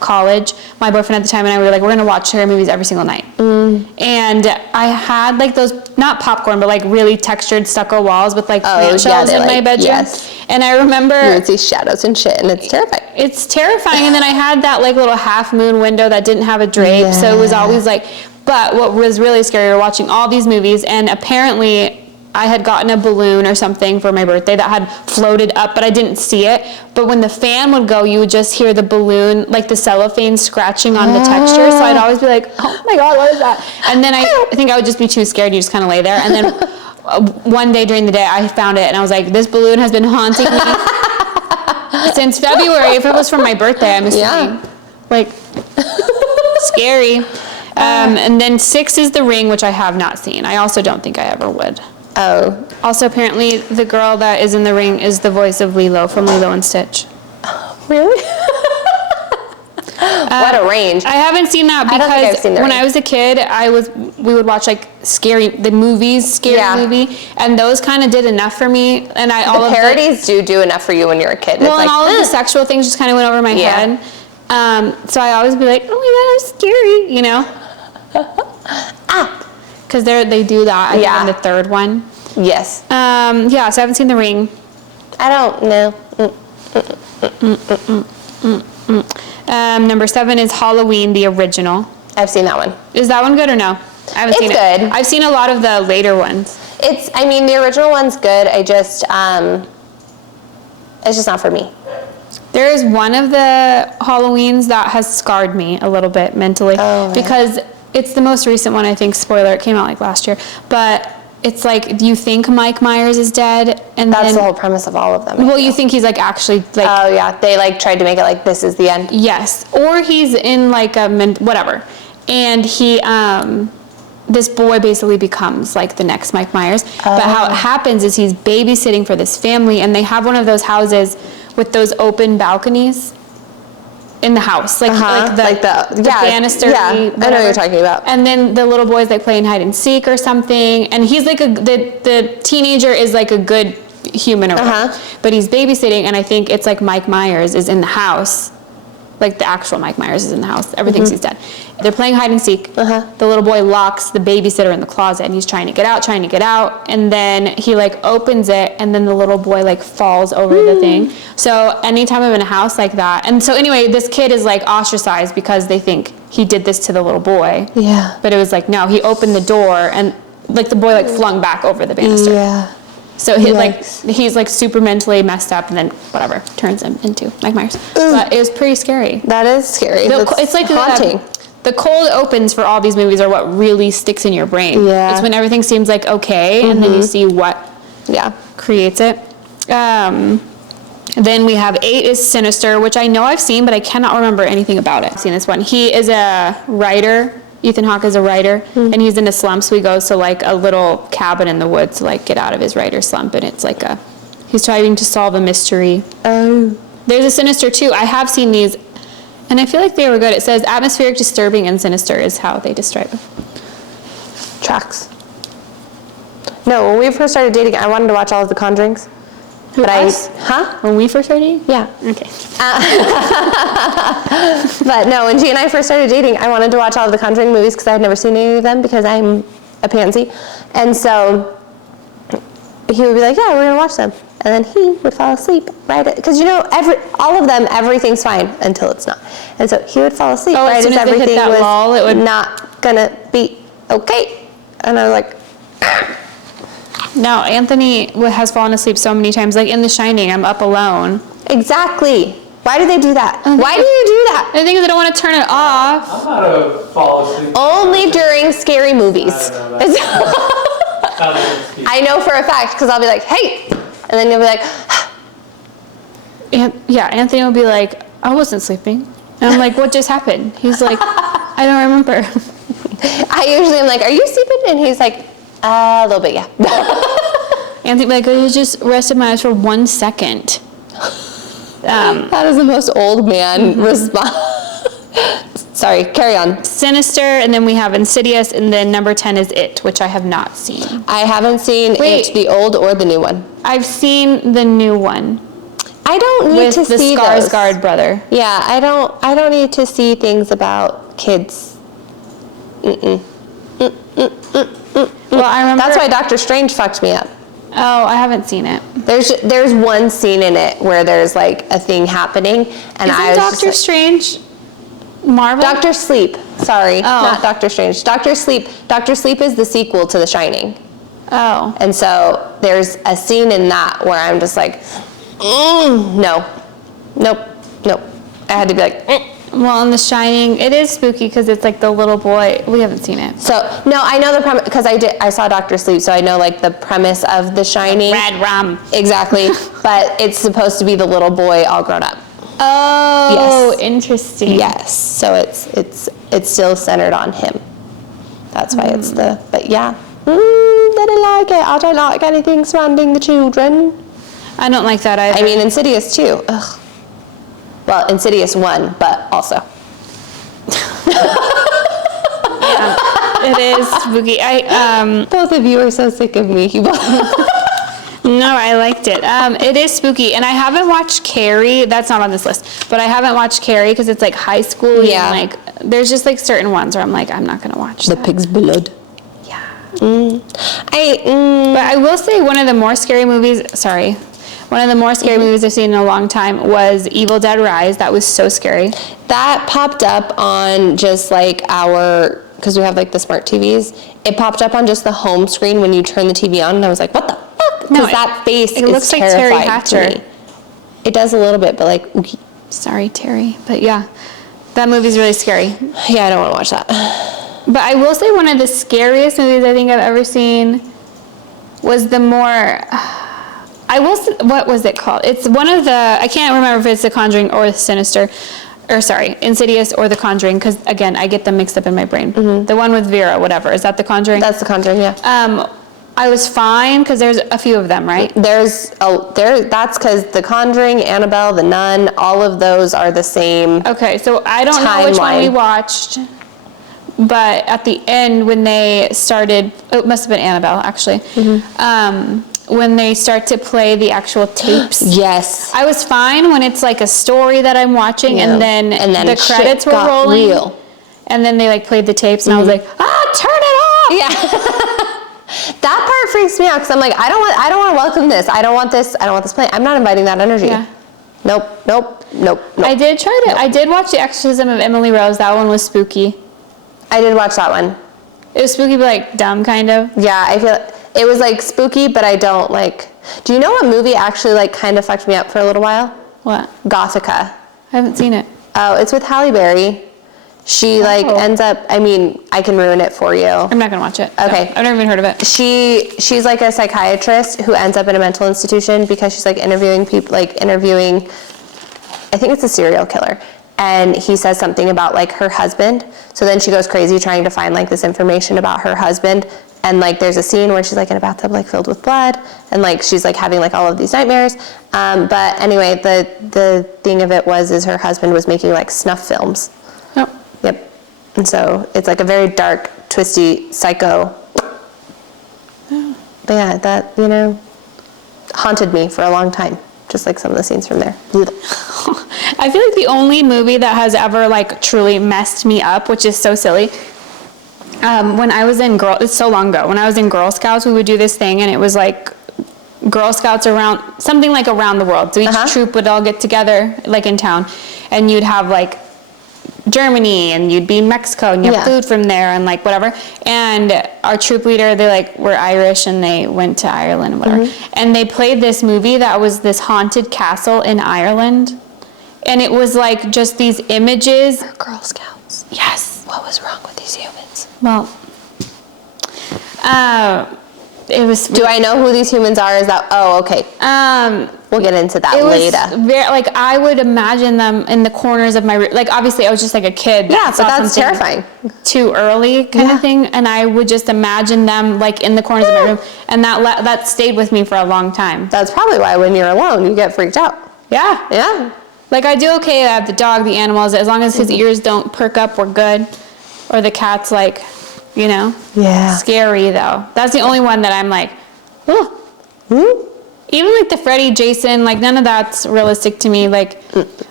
college, my boyfriend at the time and I were like, we're going to watch horror movies every single night. And I had like those, not popcorn, but like really textured stucco walls with like plant shells in my bedroom. Yes. And I remember... You would see shadows and shit, and it's terrifying. It's terrifying. And then I had that like little half moon window that didn't have a drape. So it was always like... But what was really scary, we were watching all these movies, and apparently... I had gotten a balloon or something for my birthday that had floated up, but I didn't see it. But when the fan would go, you would just hear the balloon, like the cellophane scratching on the texture. So I'd always be like, oh my God, what is that? And then I think I would just be too scared. You just kind of lay there. And then one day during the day, I found it and I was like, this balloon has been haunting me since February. If it was for my birthday, I'm assuming. Yeah. Like, scary. And then 6 is The Ring, which I have not seen. I also don't think I ever would. Oh. Also, apparently, the girl that is in The Ring is the voice of Lilo from Lilo and Stitch. Really? What a range. I haven't seen that I don't think I've because seen The when Ring. I was a kid, we would watch like scary movie, and those kind of did enough for me. And The parodies do enough for you when you're a kid. Well, it's and like, all of the sexual things just kind of went over my Yeah. head. So I always be like, oh my God, that's scary, you know? Because they do that. I think Yeah. in the third one. Yes. Yeah, so I haven't seen The Ring. I don't know. Number 7 is Halloween, the original. I've seen that one. Is that one good or no? I haven't seen It's it. good. I've seen a lot of the later ones. The original one's good. I just, it's just not for me. There is one of the Halloweens that has scarred me a little bit mentally. Oh, right. Because it's the most recent one, I think. Spoiler, it came out like last year. But it's like, you think Mike Myers is dead, and That's then... the whole premise of all of them. Well, you think he's like actually like... Oh, yeah. They like tried to make it like this is the end. Yes. Or he's in like a... whatever. And he... this boy basically becomes like the next Mike Myers. But how it happens is he's babysitting for this family, and they have one of those houses with those open balconies in the house, like the banister. Yeah, I know what you're talking about. And then the little boy's like playing hide and seek or something, and he's like the teenager is like a good human or whatever, but he's babysitting, and I think it's like Mike Myers is in the house. Like the actual Mike Myers is in the house. Everyone thinks he's dead. They're playing hide and seek. The little boy locks the babysitter in the closet, and he's trying to get out. And then he like opens it, and then the little boy like falls over the thing. So anytime I'm in a house like that, and so anyway, this kid is like ostracized because they think he did this to the little boy. Yeah. But it was like, no, he opened the door, and like the boy like flung back over the banister. Yeah. So he's like super mentally messed up, and then whatever turns him into Mike Myers. But it was pretty scary. That is scary. It's like haunting. The cold opens for all these movies are what really sticks in your brain. Yeah. It's when everything seems like okay, and then you see what creates it. Then we have 8 is Sinister, which I know I've seen, but I cannot remember anything about it. I've seen this one. He is a writer. Ethan Hawke is a writer, and he's in a slump, so he goes to like a little cabin in the woods to like get out of his writer slump, and it's like he's trying to solve a mystery. Oh. There's a Sinister too. I have seen these, and I feel like they were good. It says atmospheric, disturbing, and sinister is how they describe it. Tracks. No, when we first started dating, I wanted to watch all of The Conjurings. When we first started dating? Yeah. Okay. But no, when G and I first started dating, I wanted to watch all of the Conjuring movies because I had never seen any of them because I'm a pansy. And so he would be like, yeah, we're going to watch them. And then he would fall asleep because all of them, everything's fine until it's not. And so he would fall asleep as soon as everything they hit that was lull, it would not going to be okay. And I was like... No, Anthony has fallen asleep so many times. Like in The Shining, I'm up alone. Exactly. Why do they do that? Why do you do that? I think they don't want to turn it off. I'm not a fall asleep. Only during scary movies. I know for a fact because I'll be like, hey, and then you'll be like, Anthony will be like, I wasn't sleeping. And I'm like, what just happened? He's like, I don't remember. I usually am like, are you sleeping? And he's like, a little bit, yeah. Anthony will be like, I just rested my eyes for 1 second. That is the most old man response. Sorry, carry on. Sinister, and then we have Insidious, and then number 10 is It, which I have not seen. I haven't seen It, the old or the new one. I've seen the new one. I don't need to see with the Skarsgård brother. Yeah, I don't need to see things about kids. Well, I remember. That's why Doctor Strange fucked me up. Oh, I haven't seen it. There's one scene in it where there's like a thing happening, and I was Doctor Strange Marvel? Doctor Sleep. Sorry, not Doctor Strange. Doctor Sleep. Doctor Sleep is the sequel to The Shining. Oh. And so there's a scene in that where I'm just like, no, nope. I had to be like, Well, in The Shining, it is spooky because it's like the little boy. We haven't seen it. So no, I know the premise because I saw Doctor Sleep, so I know like the premise of The Shining. Red rum. Exactly, but it's supposed to be the little boy all grown up. Oh, yes. Interesting. Yes, so it's still centered on him. That's why it's but yeah. Didn't like it. I don't like anything surrounding the children. I don't like that either. I mean, Insidious too. Ugh. Well, Insidious 1, but also. Yeah, it is spooky. Both of you are so sick of me. No, I liked it. It is spooky, and I haven't watched Carrie. That's not on this list, but I haven't watched Carrie because it's like high school. Yeah. And like, there's just like certain ones where I'm like, I'm not gonna watch The that. pig's blood. Yeah. But But I will say one of the more scary movies. Sorry. One of the more scary movies I've seen in a long time was Evil Dead Rise. That was so scary. that popped up on just like because we have like the smart TVs. It popped up on just the home screen when you turn the TV on, and I was like, what the fuck? Because that face it is looks like Terry terrifying Hatcher. to me. It does a little bit, but like, ookie. Sorry, Terry. But yeah, that movie's really scary. Yeah, I don't want to watch that. But I will say one of the scariest movies I think I've ever seen was what was it called? It's one of I can't remember if it's The Conjuring or Insidious or The Conjuring, because again, I get them mixed up in my brain. The one with Vera, whatever. Is that The Conjuring? That's The Conjuring, yeah. I was fine because there's a few of them, right? That's because The Conjuring, Annabelle, The Nun, all of those are the same. Okay, so I don't know which one we watched, but at the end when they started, it must have been Annabelle actually. When they start to play the actual tapes. Yes. I was fine when it's like a story that I'm watching, and then the credits were rolling. Real. And then they like played the tapes, and I was like, turn it off. Yeah. That part freaks me out because I'm like, I don't want to welcome this. I don't want this playing. I'm not inviting that energy. Yeah. Nope. I did try to. I did watch The Exorcism of Emily Rose. That one was spooky. I did watch that one. It was spooky, but like dumb, kind of. Yeah, I feel it was like spooky, but I don't like. Do you know what movie actually like kind of fucked me up for a little while? What? Gothica. I haven't seen it. Oh, it's with Halle Berry. She like ends up. I mean, I can ruin it for you. I'm not gonna watch it. Okay. No, I've never even heard of it. She's like a psychiatrist who ends up in a mental institution because she's like interviewing people, I think it's a serial killer. And he says something about like her husband. So then she goes crazy trying to find like this information about her husband. And like there's a scene where she's like in a bathtub like filled with blood. And like she's like having like all of these nightmares. But anyway, the thing of it is her husband was making like snuff films. Nope. Yep. And so it's like a very dark, twisty, psycho. Yeah. But yeah, that, haunted me for a long time. Just like some of the scenes from there. I feel like the only movie that has ever like truly messed me up, which is so silly. When I was in it's so long ago. When I was in Girl Scouts, we would do this thing, and it was like Girl Scouts around the world. So each troop would all get together, like in town, and you'd have like Germany, and you'd be in Mexico, and you have food from there, and like whatever. And our troop leader, they like were Irish, and they went to Ireland and whatever. And they played this movie that was this haunted castle in Ireland, and it was like just these images. Girl Scouts. Yes. What was wrong with these humans? Well, it was. Do I know who these humans are? Is that? Oh, okay. We'll get into that later. Like I would imagine them in the corners of my room. Like obviously I was just like a kid. Yeah, but that's terrifying. Too early kind of thing, and I would just imagine them like in the corners of my room, and that stayed with me for a long time. That's probably why when you're alone you get freaked out. Yeah. Yeah. Like I do okay. I have the dog, the animals. As long as his ears don't perk up, we're good. Or the cat's like, scary though. That's the only one that I'm like, oh. Even like the Freddy, Jason, like none of that's realistic to me. Like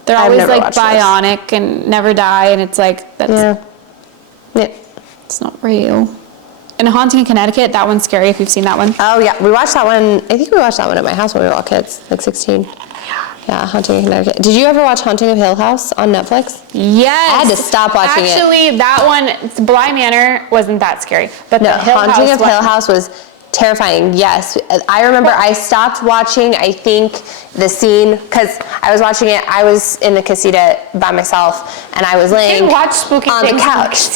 they're always like bionic and never die, and it's like that's it's not real. And Haunting in Connecticut, that one's scary if you've seen that one. Oh yeah, we watched that one. I think we watched that one at my house when we were all kids, like 16. Yeah, Haunting in Connecticut. Did you ever watch Haunting of Hill House on Netflix? Yes. I had to stop watching it. Actually, that one, Bly Manor, wasn't that scary. But no, the Haunting of Hill House was terrifying. Yes. I remember I stopped watching, I think, the scene, because I was watching it, I was in the casita by myself, and I was laying watch spooky on the couch.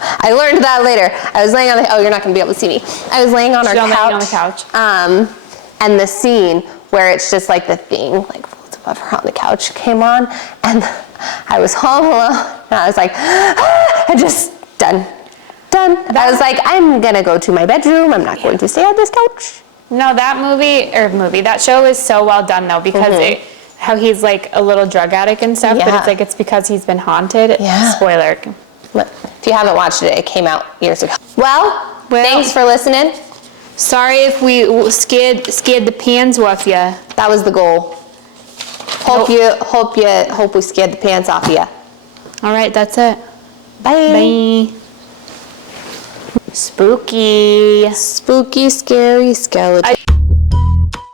I learned that later. I was laying on you're not going to be able to see me. I was laying on on the couch. And the scene where it's just like the thing, like floats above her on the couch came on, and I was home alone, and I was like, I just done. I was like, I'm gonna go to my bedroom. I'm not going to stay on this couch. No, that show is so well done though, because how he's like a little drug addict and stuff, but it's like it's because he's been haunted. Yeah. Spoiler. If you haven't watched it came out years ago. Well, thanks for listening. Sorry if we scared the pants off you. That was the goal. Hope we scared the pants off you. All right, that's it. Bye. Spooky, scary skeleton.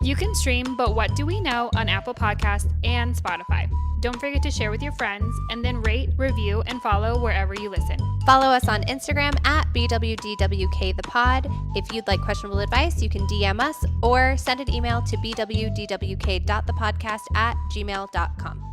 You can stream But What Do We Know on Apple Podcasts and Spotify. Don't forget to share with your friends, and then rate, review, and follow wherever you listen. Follow us on Instagram at BWDWKThePod. If you'd like questionable advice, you can DM us or send an email to bwdwk.thepodcast@gmail.com.